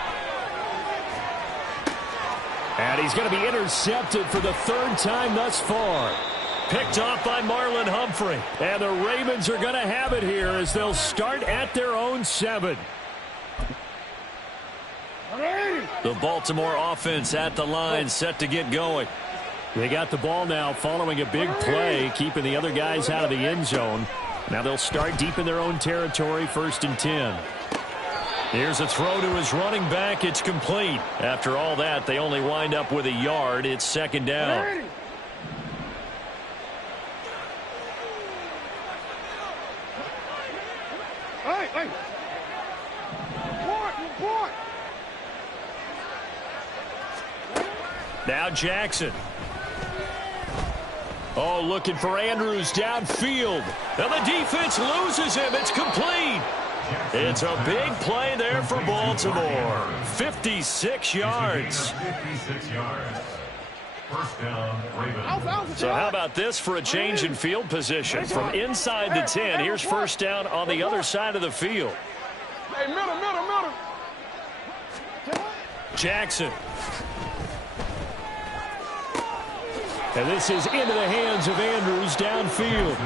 And he's going to be intercepted for the 3rd time thus far. Picked off by Marlon Humphrey. And the Ravens are going to have it here as they'll start at their own 7. The Baltimore offense at the line, set to get going. They got the ball now following a big play, keeping the other guys out of the end zone. Now they'll start deep in their own territory, 1st and 10. Here's a throw to his running back. It's complete. After all that, they only wind up with a yard. It's 2nd down. Hey. Report. Now Jackson. Oh, looking for Andrews downfield. And the defense loses him. It's complete. It's a big play there for Baltimore. 56 yards. 56 yards. First down, Ravens. So how about this for a change in field position? From inside the 10, here's 1st down on the other side of the field. Hey, middle. Jackson. And this is into the hands of Andrews downfield.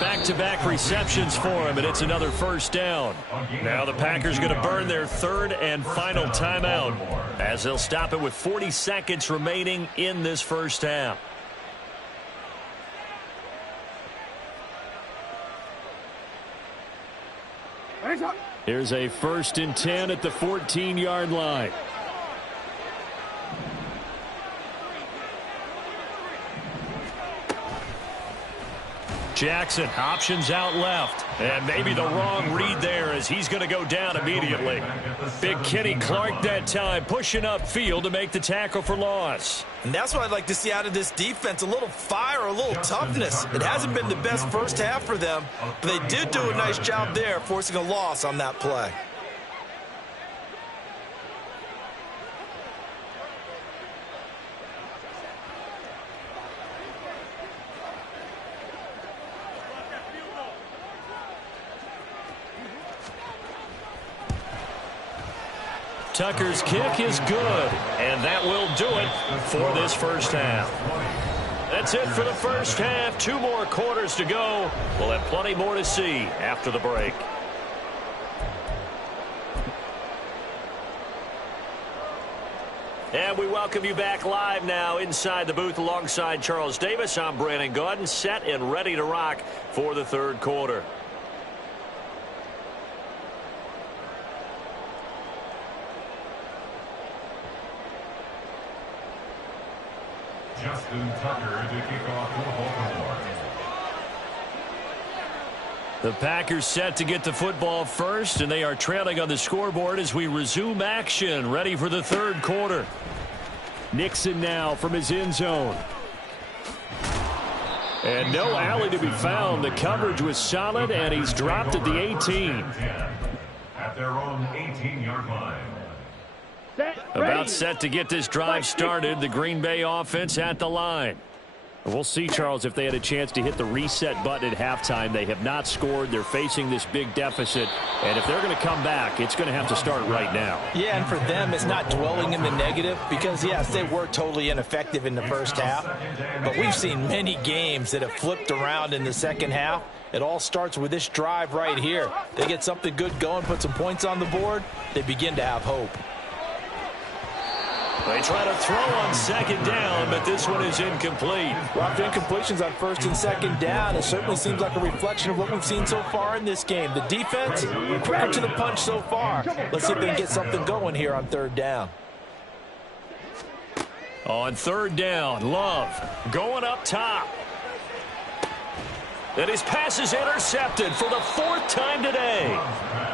Back-to-back receptions for him, and it's another 1st down. Now the Packers going to burn their 3rd and final timeout as they'll stop it with 40 seconds remaining in this 1st half. Here's a 1st and 10 at the 14-yard line. Jackson, options out left. And maybe the wrong read there as he's going to go down immediately. Big Kenny Clark that time, pushing upfield to make the tackle for loss. And that's what I'd like to see out of this defense, a little fire, a little toughness. It hasn't been the best 1st half for them, but they did do a nice job there, forcing a loss on that play. Tucker's kick is good, and that will do it for this 1st half. That's it for the 1st half. 2 more quarters to go. We'll have plenty more to see after the break. And we welcome you back live now inside the booth alongside Charles Davis. I'm Brandon Gaudin, set and ready to rock for the 3rd quarter. Justin Tucker to kick off for Baltimore. The Packers set to get the football first, and they are trailing on the scoreboard as we resume action, ready for the 3rd quarter. Nixon now from his end zone. And no alley to be found. The coverage was solid, and he's dropped at the 18. At their own 18-yard line. About set to get this drive started. The Green Bay offense at the line. We'll see, Charles, if they had a chance to hit the reset button at halftime. They have not scored. They're facing this big deficit. And if they're going to come back, it's going to have to start right now. Yeah, and for them, it's not dwelling in the negative because, yes, they were totally ineffective in the 1st half. But we've seen many games that have flipped around in the 2nd half. It all starts with this drive right here. They get something good going, put some points on the board, they begin to have hope. They try to throw on 2nd down, but this one is incomplete. Rough incompletions on 1st and 2nd down. It certainly seems like a reflection of what we've seen so far in this game. The defense, quicker to the punch so far. Let's see if they can get something going here on 3rd down. On 3rd down, Love going up top. And his pass is intercepted for the 4th time today.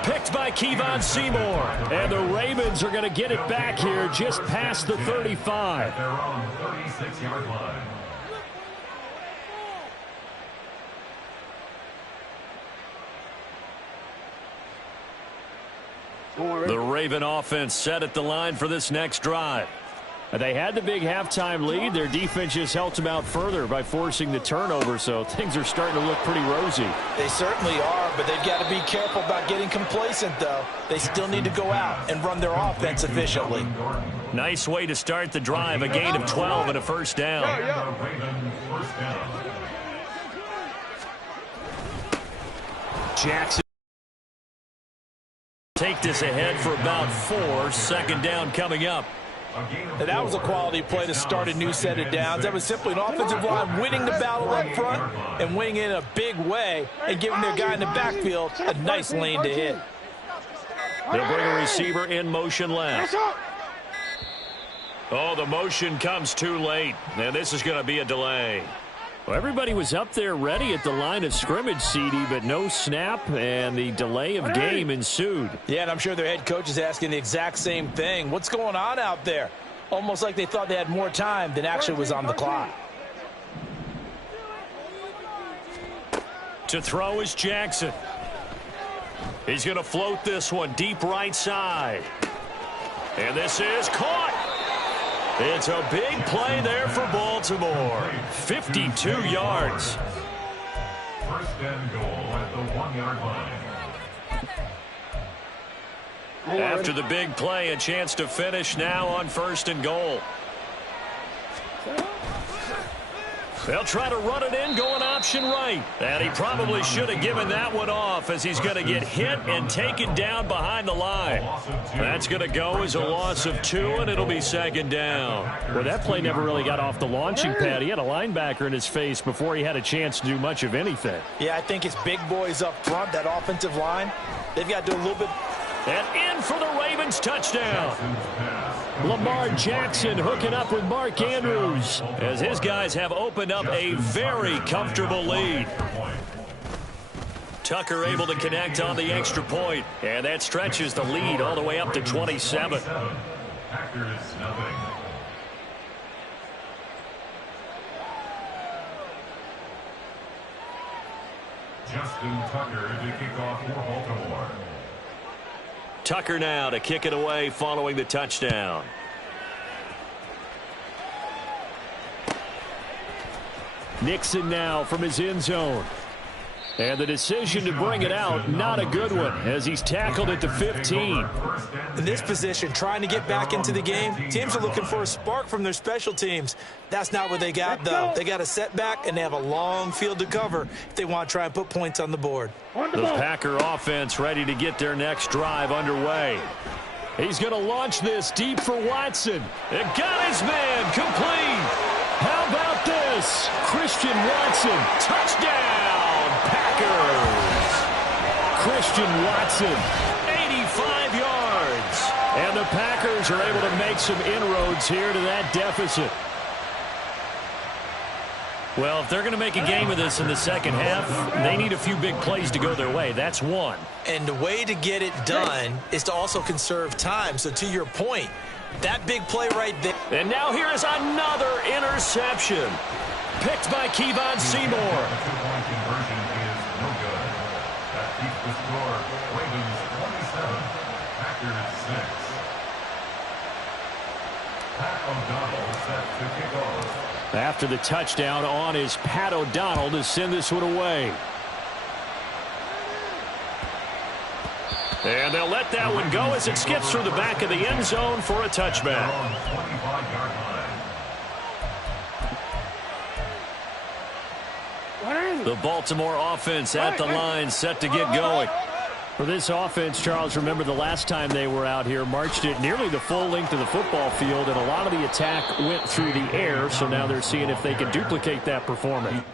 Picked by Kevon Seymour. And the Ravens are going to get it back here just past the 35. At their own 36-yard line. The Raven offense set at the line for this next drive. They had the big halftime lead. Their defense just helped them out further by forcing the turnover, so things are starting to look pretty rosy. They certainly are, but they've got to be careful about getting complacent, though. They still need to go out and run their offense efficiently. Nice way to start the drive, a gain of 12 and a first down. Jackson take this ahead for about 4. Second down coming up. And that was a quality play to start a new set of downs. That was simply an offensive line winning the battle up front and winning it in a big way and giving their guy in the backfield a nice lane to hit. They'll bring a receiver in motion left. Oh, the motion comes too late. And this is going to be a delay. Well, everybody was up there ready at the line of scrimmage, CD, but no snap, and the delay of game ensued. Yeah, and I'm sure their head coach is asking the exact same thing. What's going on out there? Almost like they thought they had more time than actually was on the clock. To throw is Jackson. He's going to float this one deep right side. And this is caught. It's a big play there for Baltimore. 52 yards. First and goal at the 1-yard line. After the big play, a chance to finish now on first and goal. They'll try to run it in, going option right. And he probably should have given that one off as he's going to get hit and taken down behind the line. That's going to go as a loss of 2, and it'll be second down. Well, that play never really got off the launching pad. He had a linebacker in his face before he had a chance to do much of anything. Yeah, I think it's big boys up front, that offensive line. They've got to do a little bit. And in for the Ravens touchdown. Lamar Jackson hooking up with Mark Andrews as his guys have opened up a very comfortable lead. Tucker able to connect on the extra point, and that stretches the lead all the way up to 27. Packers nothing. Justin Tucker to kick off for Baltimore. Tucker now to kick it away following the touchdown. Nixon now from his end zone. And the decision to bring it out, not a good one, as he's tackled at the 15. In this position, trying to get back into the game, teams are looking for a spark from their special teams. That's not what they got, though. They got a setback, and they have a long field to cover if they want to try and put points on the board. The Packer offense ready to get their next drive underway. He's going to launch this deep for Watson. It got his man complete. How about this? Christian Watson, touchdown, Packers. Christian Watson, 85 yards. And the Packers are able to make some inroads here to that deficit. Well, if they're going to make a game of this in the second half, they need a few big plays to go their way. That's one. And the way to get it done is to also conserve time. So to your point, that big play right there. And now here is another interception. Picked by Kevon Seymour. The two-point conversion is no good. That keeps the score. Ravens 27, Packers 6. Pat O'Donnell set to kick off. After the touchdown on is Pat O'Donnell to send this one away. And they'll let that one go as it skips through the back of the end zone for a touchback. On 25-yard line. The Baltimore offense at the line set to get going. For this offense, Charles, remember the last time they were out here, marched it nearly the full length of the football field, and a lot of the attack went through the air, so now they're seeing if they can duplicate that performance.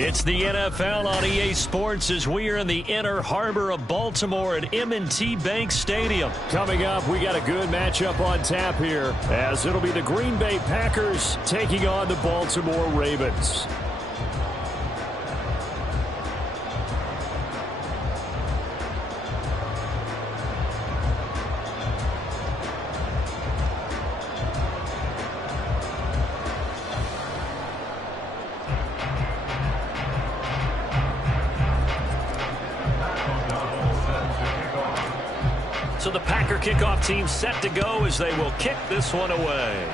It's the NFL on EA Sports as we are in the inner harbor of Baltimore at M&T Bank Stadium. Coming up, we got a good matchup on tap here, as it'll be the Green Bay Packers taking on the Baltimore Ravens. So the Packer kickoff team set to go as they will kick this one away.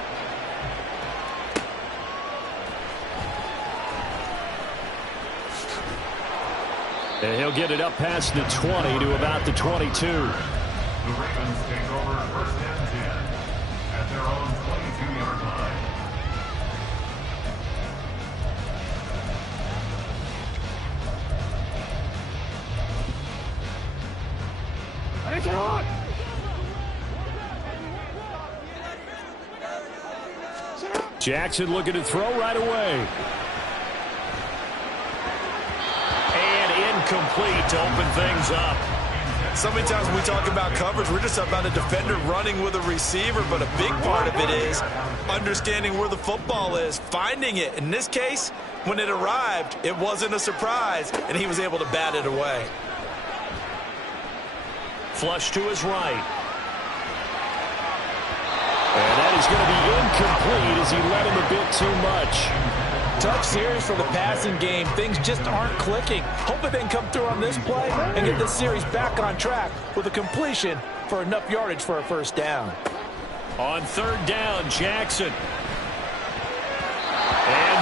And he'll get it up past the 20 to about the 22. The Ravens take over first and 10 at their own 22-yard line. Jackson looking to throw right away. And incomplete to open things up. So many times when we talk about coverage, we're just about a defender running with a receiver, but a big part of it is understanding where the football is, finding it. In this case, when it arrived, it wasn't a surprise, and he was able to bat it away. Flush to his right. And that is going to be incomplete as he led him a bit too much. Tough series for the passing game. Things just aren't clicking. Hoping they can come through on this play and get this series back on track with a completion for enough yardage for a first down. On third down, Jackson. And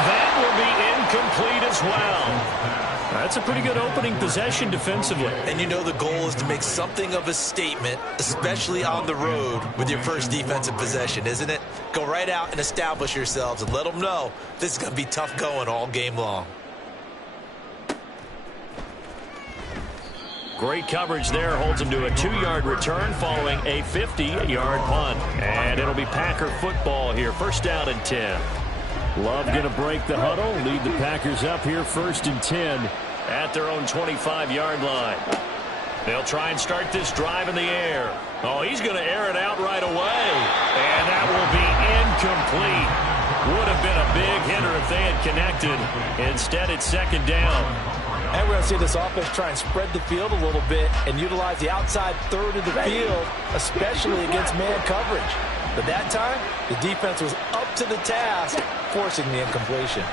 that will be incomplete as well. That's a pretty good opening possession defensively. And you know the goal is to make something of a statement, especially on the road with your first defensive possession, isn't it? Go right out and establish yourselves and let them know this is going to be tough going all game long. Great coverage there. Holds him to a 2-yard return following a 50-yard punt. And it'll be Packer football here. First down and 10. Love going to break the huddle, lead the Packers up here first and 10 at their own 25-yard line. They'll try and start this drive in the air. Oh, he's going to air it out right away. And that will be incomplete. Would have been a big hitter if they had connected. Instead, it's second down. And we're going to see this offense try and spread the field a little bit and utilize the outside third of the field, especially against man coverage. But that time, the defense was up to the task, forcing the incompletion.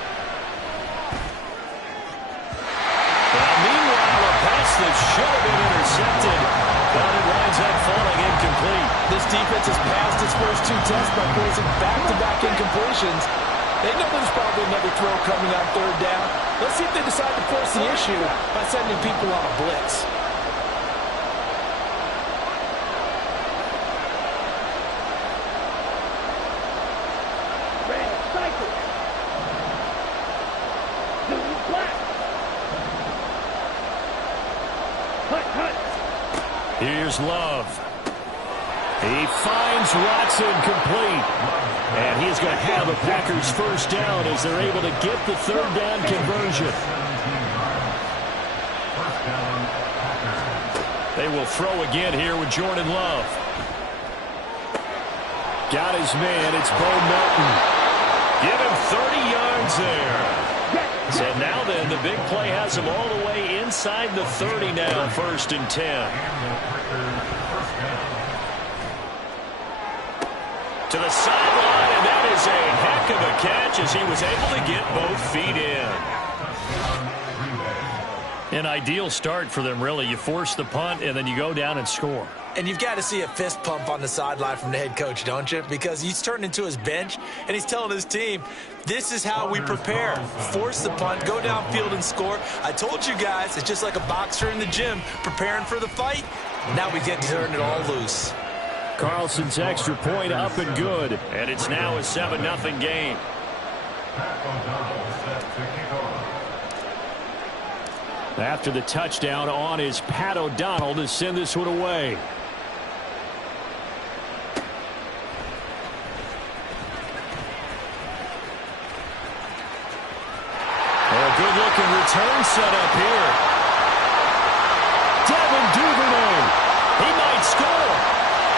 Well, meanwhile, a pass that should have been intercepted, but it winds up falling incomplete. This defense has passed its first 2 tests by forcing back-to-back incompletions. They know there's probably another throw coming on third down. Let's see if they decide to force the issue by sending people on a blitz. Here's Love. He finds Watson complete. And he's going to have a Packers first down as they're able to get the third down conversion. They will throw again here with Jordan Love. Got his man. It's Bo Melton. Give him 30 yards there. So now then, the big play has him all the way inside the 30 now, first and 10. To the sideline, and that is a heck of a catch as he was able to get both feet in. An ideal start for them, really. You force the punt, and then you go down and score. And you've got to see a fist pump on the sideline from the head coach, don't you? Because he's turned into his bench, and he's telling his team, this is how we prepare. Force the punt, go downfield and score. I told you guys, it's just like a boxer in the gym preparing for the fight. Now we get to turn it all loose. Carlson's extra point up and good. And it's now a 7-0 game. After the touchdown on is Pat O'Donnell to send this one away. Good-looking return set up here. Devin Duvernay. He might score.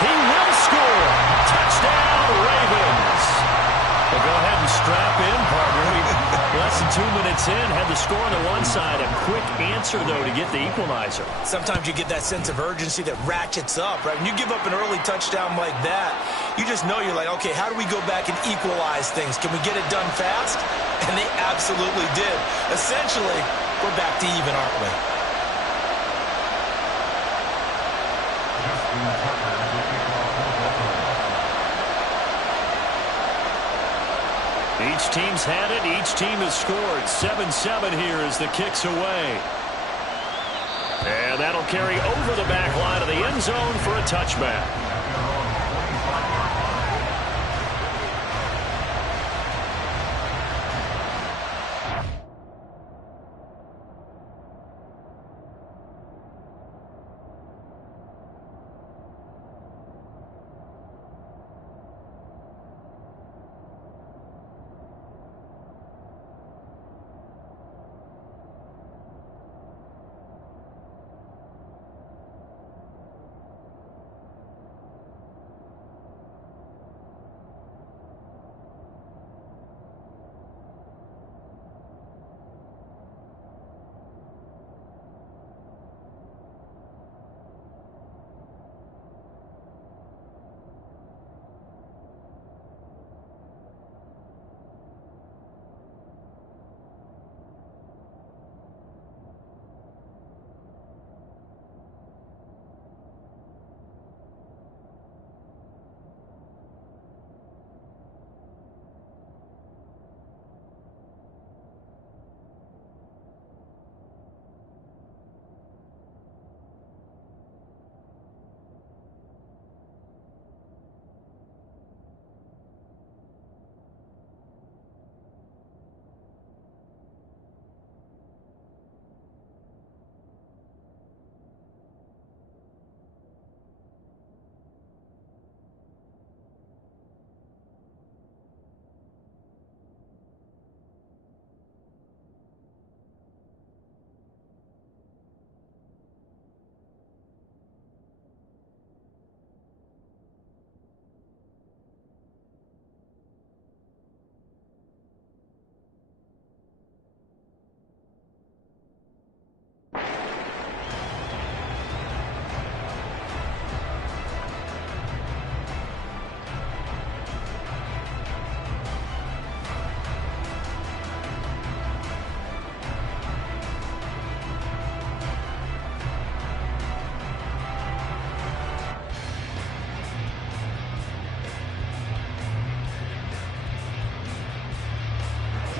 He will score. Touchdown, Ravens. Well, go ahead and strap in, partner. Less than 2 minutes in, had the score on the one side. A quick answer, though, to get the equalizer. Sometimes you get that sense of urgency that ratchets up, right? When you give up an early touchdown like that, you just know you're like, okay, how do we go back and equalize things? Can we get it done fast? And they absolutely did. Essentially, we're back to even, aren't we? Each team's had it. Each team has scored. 7-7 here as the kick's away. And that'll carry over the back line of the end zone for a touchback.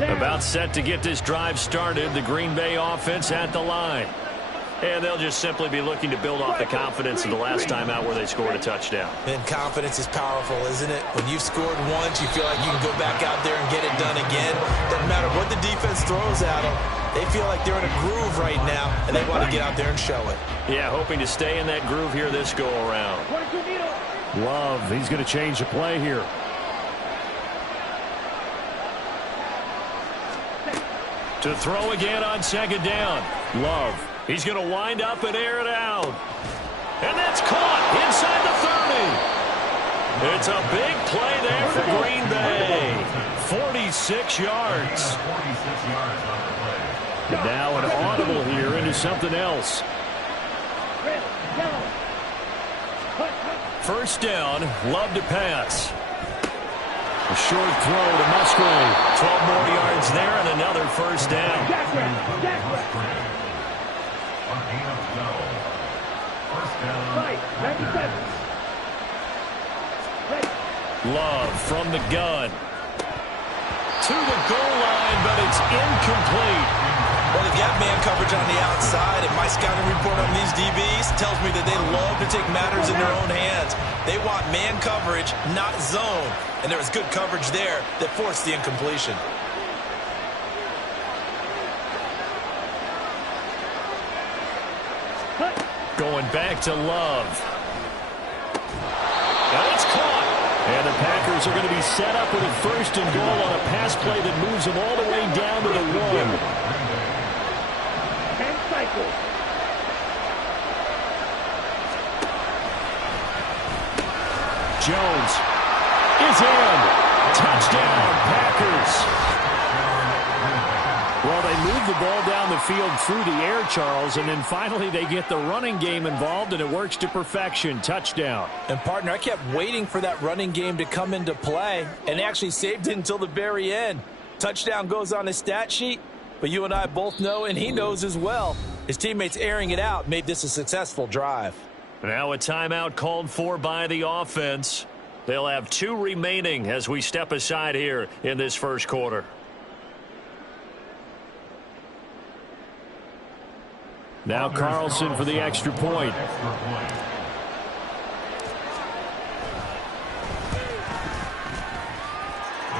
About set to get this drive started. The Green Bay offense at the line. And they'll just simply be looking to build off the confidence of the last time out where they scored a touchdown. And confidence is powerful, isn't it? When you've scored once, you feel like you can go back out there and get it done again. Doesn't matter what the defense throws at them. They feel like they're in a groove right now, and they want to get out there and show it. Yeah, hoping to stay in that groove here this go-around. Love, he's going to change the play here. To throw again on second down. Love. He's going to wind up and air it out. And that's caught inside the 30. It's a big play there for Green Bay. 46 yards. And now an audible here into something else. First down, Love to pass. A short throw to Musgrave. 12 more yards there and another first down. Love from the gun. To the goal line, but it's incomplete. Well, they've got man coverage on the outside, and my scouting report on these DBs tells me that they love to take matters in their own hands. They want man coverage, not zone. And there was good coverage there that forced the incompletion. Going back to Love. And it's caught. And the Packers are going to be set up with a first and goal on a pass play that moves them all the way down to the 1. Jones is in. Touchdown, Packers. Well, they move the ball down the field through the air, Charles, and then finally they get the running game involved, and it works to perfection. Touchdown. And, partner, I kept waiting for that running game to come into play, and they actually saved it until the very end. Touchdown goes on his stat sheet, but you and I both know, and he knows as well, his teammates airing it out made this a successful drive. Now a timeout called for by the offense. They'll have 2 remaining as we step aside here in this first quarter. Now Carlson for the extra point.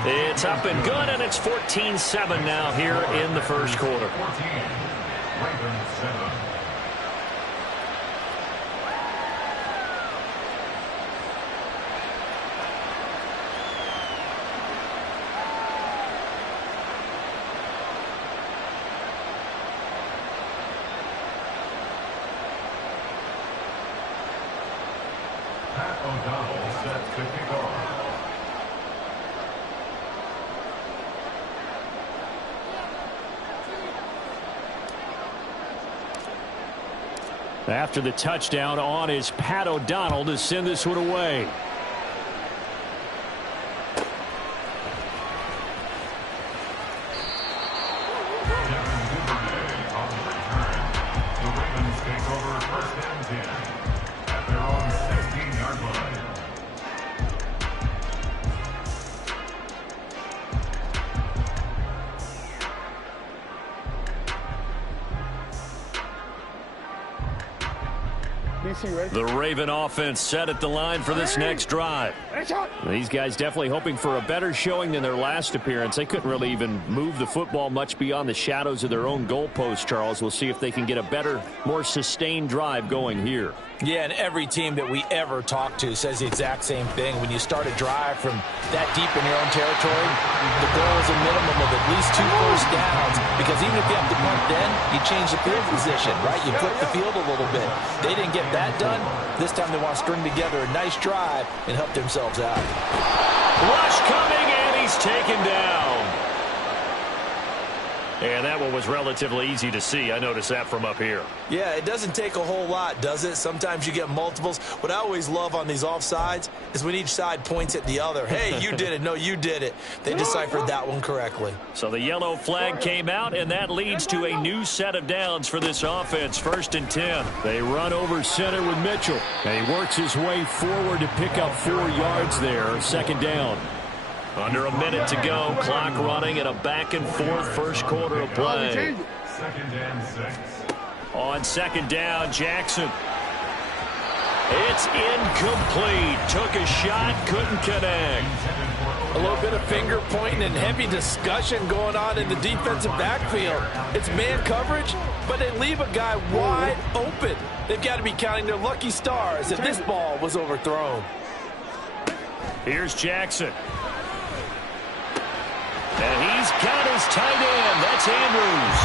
It's up and good, and it's 14-7 now here in the first quarter. 14, Ravens 7. Pat O'Donnell set to kick off. After the touchdown, on is Pat O'Donnell to send this one away. The Ravens take over first and 10 at their own 16-yard line. The Raven offense set at the line for this next drive. These guys definitely hoping for a better showing than their last appearance. They couldn't really even move the football much beyond the shadows of their own goalpost, Charles. We'll see if they can get a better, more sustained drive going here. Yeah, and every team that we ever talk to says the exact same thing. When you start a drive from that deep in your own territory, the goal is a minimum of at least 2 first downs, because even if you have to punt then, you change the field position, right? You flip the field a little bit. They didn't get that done. This time they want to string together a nice drive and help themselves out. Rush coming, and he's taken down. And that one was relatively easy to see. I noticed that from up here. Yeah, it doesn't take a whole lot, does it? Sometimes you get multiples. What I always love on these offsides is when each side points at the other. Hey, you did it. No, you did it. They deciphered that one correctly. So the yellow flag came out, and that leads to a new set of downs for this offense. 1st and 10. They run over center with Mitchell. And he works his way forward to pick up 4 yards there. 2nd down. Under a minute to go. Clock running at a back-and-forth first quarter of play. 2nd and 6. On 2nd down, Jackson. It's incomplete. Took a shot, couldn't connect. A little bit of finger pointing and heavy discussion going on in the defensive backfield. It's man coverage, but they leave a guy wide open. They've got to be counting their lucky stars that this ball was overthrown. Here's Jackson. And he's got his tight end. That's Andrews.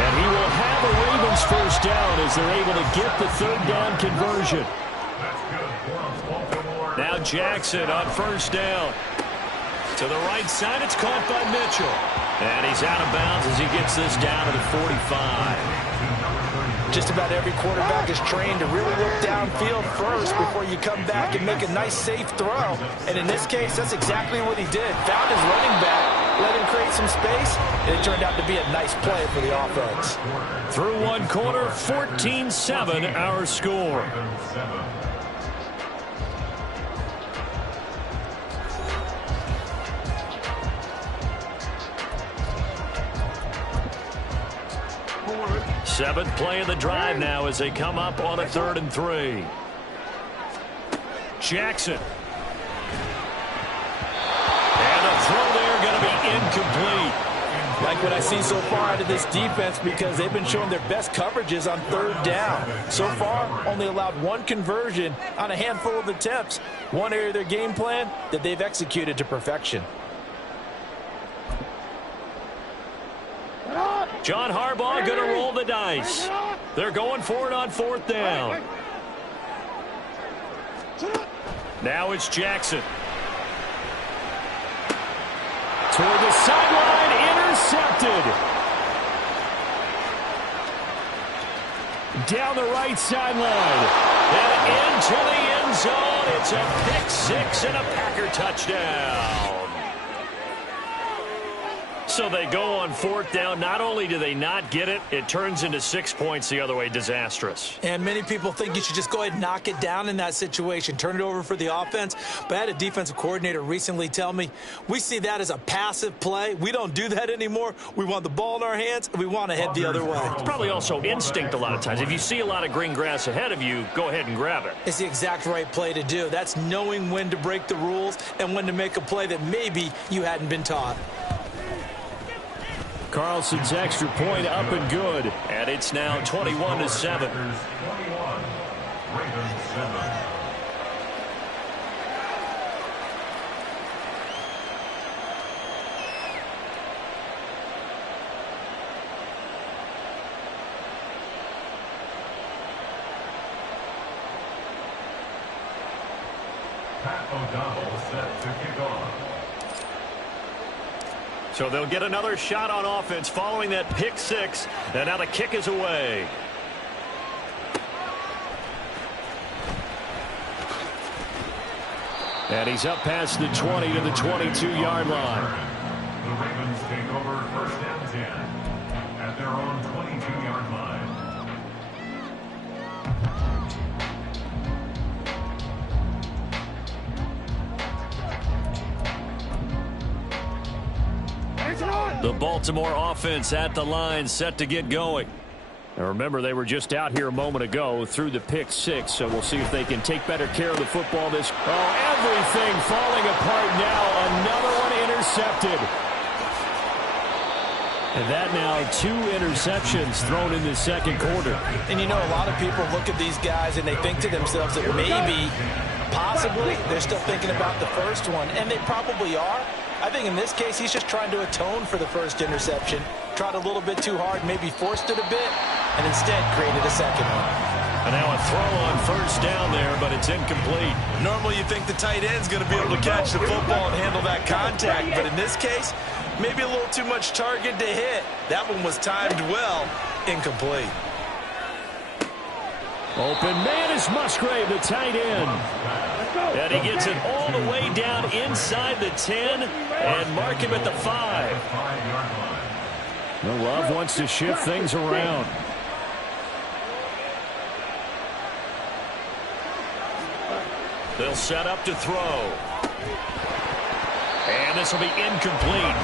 And he will have a Ravens first down as they're able to get the 3rd down conversion. That's good. Now Jackson on 1st down. To the right side, it's caught by Mitchell. And he's out of bounds as he gets this down to the 45. Just about every quarterback is trained to really look downfield first before you come back and make a nice, safe throw. And in this case, that's exactly what he did. Found his running back, let him create some space, and it turned out to be a nice play for the offense. Through 1 quarter, 14-7 our score. Seventh play of the drive now as they come up on a 3rd and 3. Jackson. And a throw there going to be incomplete. Like what I see so far out of this defense, because they've been showing their best coverages on 3rd down. So far, only allowed 1 conversion on a handful of attempts. One area of their game plan that they've executed to perfection. John Harbaugh going to roll the dice. They're going for it on 4th down. Now it's Jackson. Toward the sideline, intercepted. Down the right sideline. And into the end zone. It's a pick six and a Packer touchdown. So they go on fourth down. Not only do they not get it, it turns into 6 points the other way. Disastrous. And many people think you should just go ahead and knock it down in that situation. Turn it over for the offense. But I had a defensive coordinator recently tell me, we see that as a passive play. We don't do that anymore. We want the ball in our hands, and we want to head the other way. It's probably also instinct a lot of times. If you see a lot of green grass ahead of you, go ahead and grab it. It's the exact right play to do. That's knowing when to break the rules and when to make a play that maybe you hadn't been taught. Carlson's extra point up and good. And it's now 21-7. 21, Ravens 7. Pat O'Donnell set to kick off. So they'll get another shot on offense following that pick six. And now the kick is away. And he's up past the 20 to the 22-yard line. The Ravens take over first and 10 at their own 22-yard line. The Baltimore offense at the line, set to get going. Now remember, they were just out here a moment ago through the pick six, so we'll see if they can take better care of the football. Everything falling apart now. Another one intercepted. And that now 2 interceptions thrown in the second quarter. And you know, a lot of people look at these guys and they think to themselves that maybe, possibly, they're still thinking about the first one, and they probably are. I think in this case, he's just trying to atone for the first interception. Tried a little bit too hard, maybe forced it a bit, and instead created a second one. And now a throw on first down there, but it's incomplete. Normally you think the tight end's going to be able to catch the football and handle that contact, but in this case, maybe a little too much target to hit. That one was timed well, incomplete. Open man is Musgrave, the tight end. And he gets it all the way down inside the 10 and mark him at the 5. Well, Love wants to shift things around. They'll set up to throw. And this will be incomplete.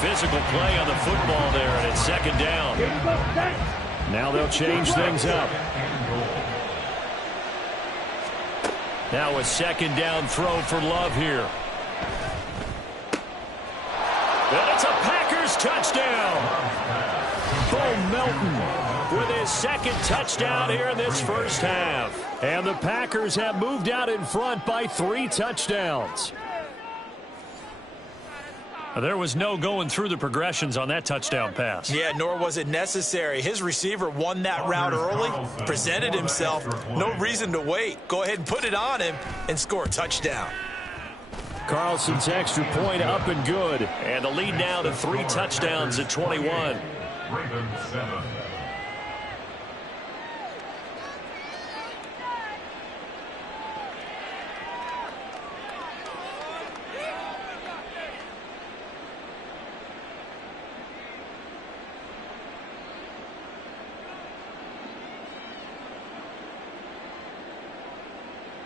Physical play on the football there, and it's second down. Now they'll change things up. Now a second down throw for Love here. And it's a Packers touchdown. Bo Melton with his second touchdown here in this first half. And the Packers have moved out in front by 3 touchdowns. There was no going through the progressions on that touchdown pass. Yeah, nor was it necessary. His receiver won that route early, presented himself. No reason to wait. Go ahead and put it on him and score a touchdown. Carlson's extra point up and good. And the lead now to 3 touchdowns at 21. Ravens 7.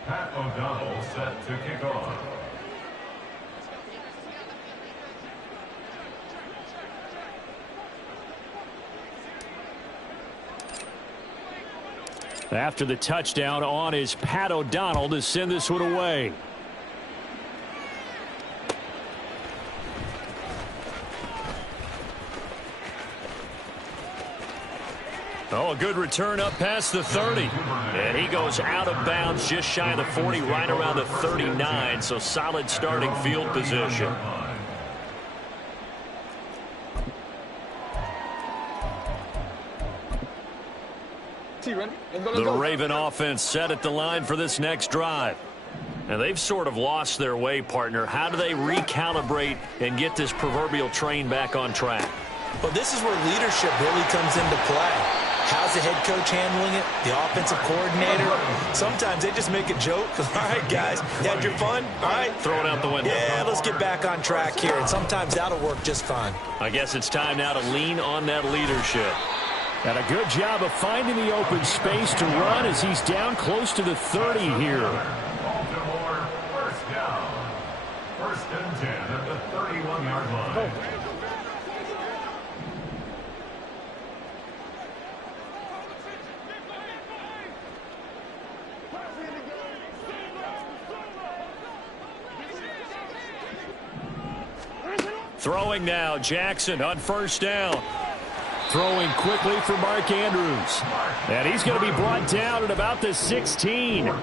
Pat O'Donnell set to kick off. After the touchdown, on is Pat O'Donnell to send this one away. Oh, a good return up past the 30. And he goes out of bounds just shy of the 40, right around the 39. So solid starting field position. The Raven offense set at the line for this next drive. And they've sort of lost their way, partner. How do they recalibrate and get this proverbial train back on track? Well, this is where leadership really comes into play. How's the head coach handling it? The offensive coordinator? Sometimes they just make a joke. All right, guys, you had your fun? All right. Throw it out the window. Yeah, let's get back on track here. And sometimes that'll work just fine. I guess it's time now to lean on that leadership. And a good job of finding the open space to run as he's down close to the 30 here. Baltimore, first down. First and 10 at the 31-yard line. Throwing now, Jackson on first down. Throwing quickly for Mark Andrews. And he's going to be brought down at about the 16.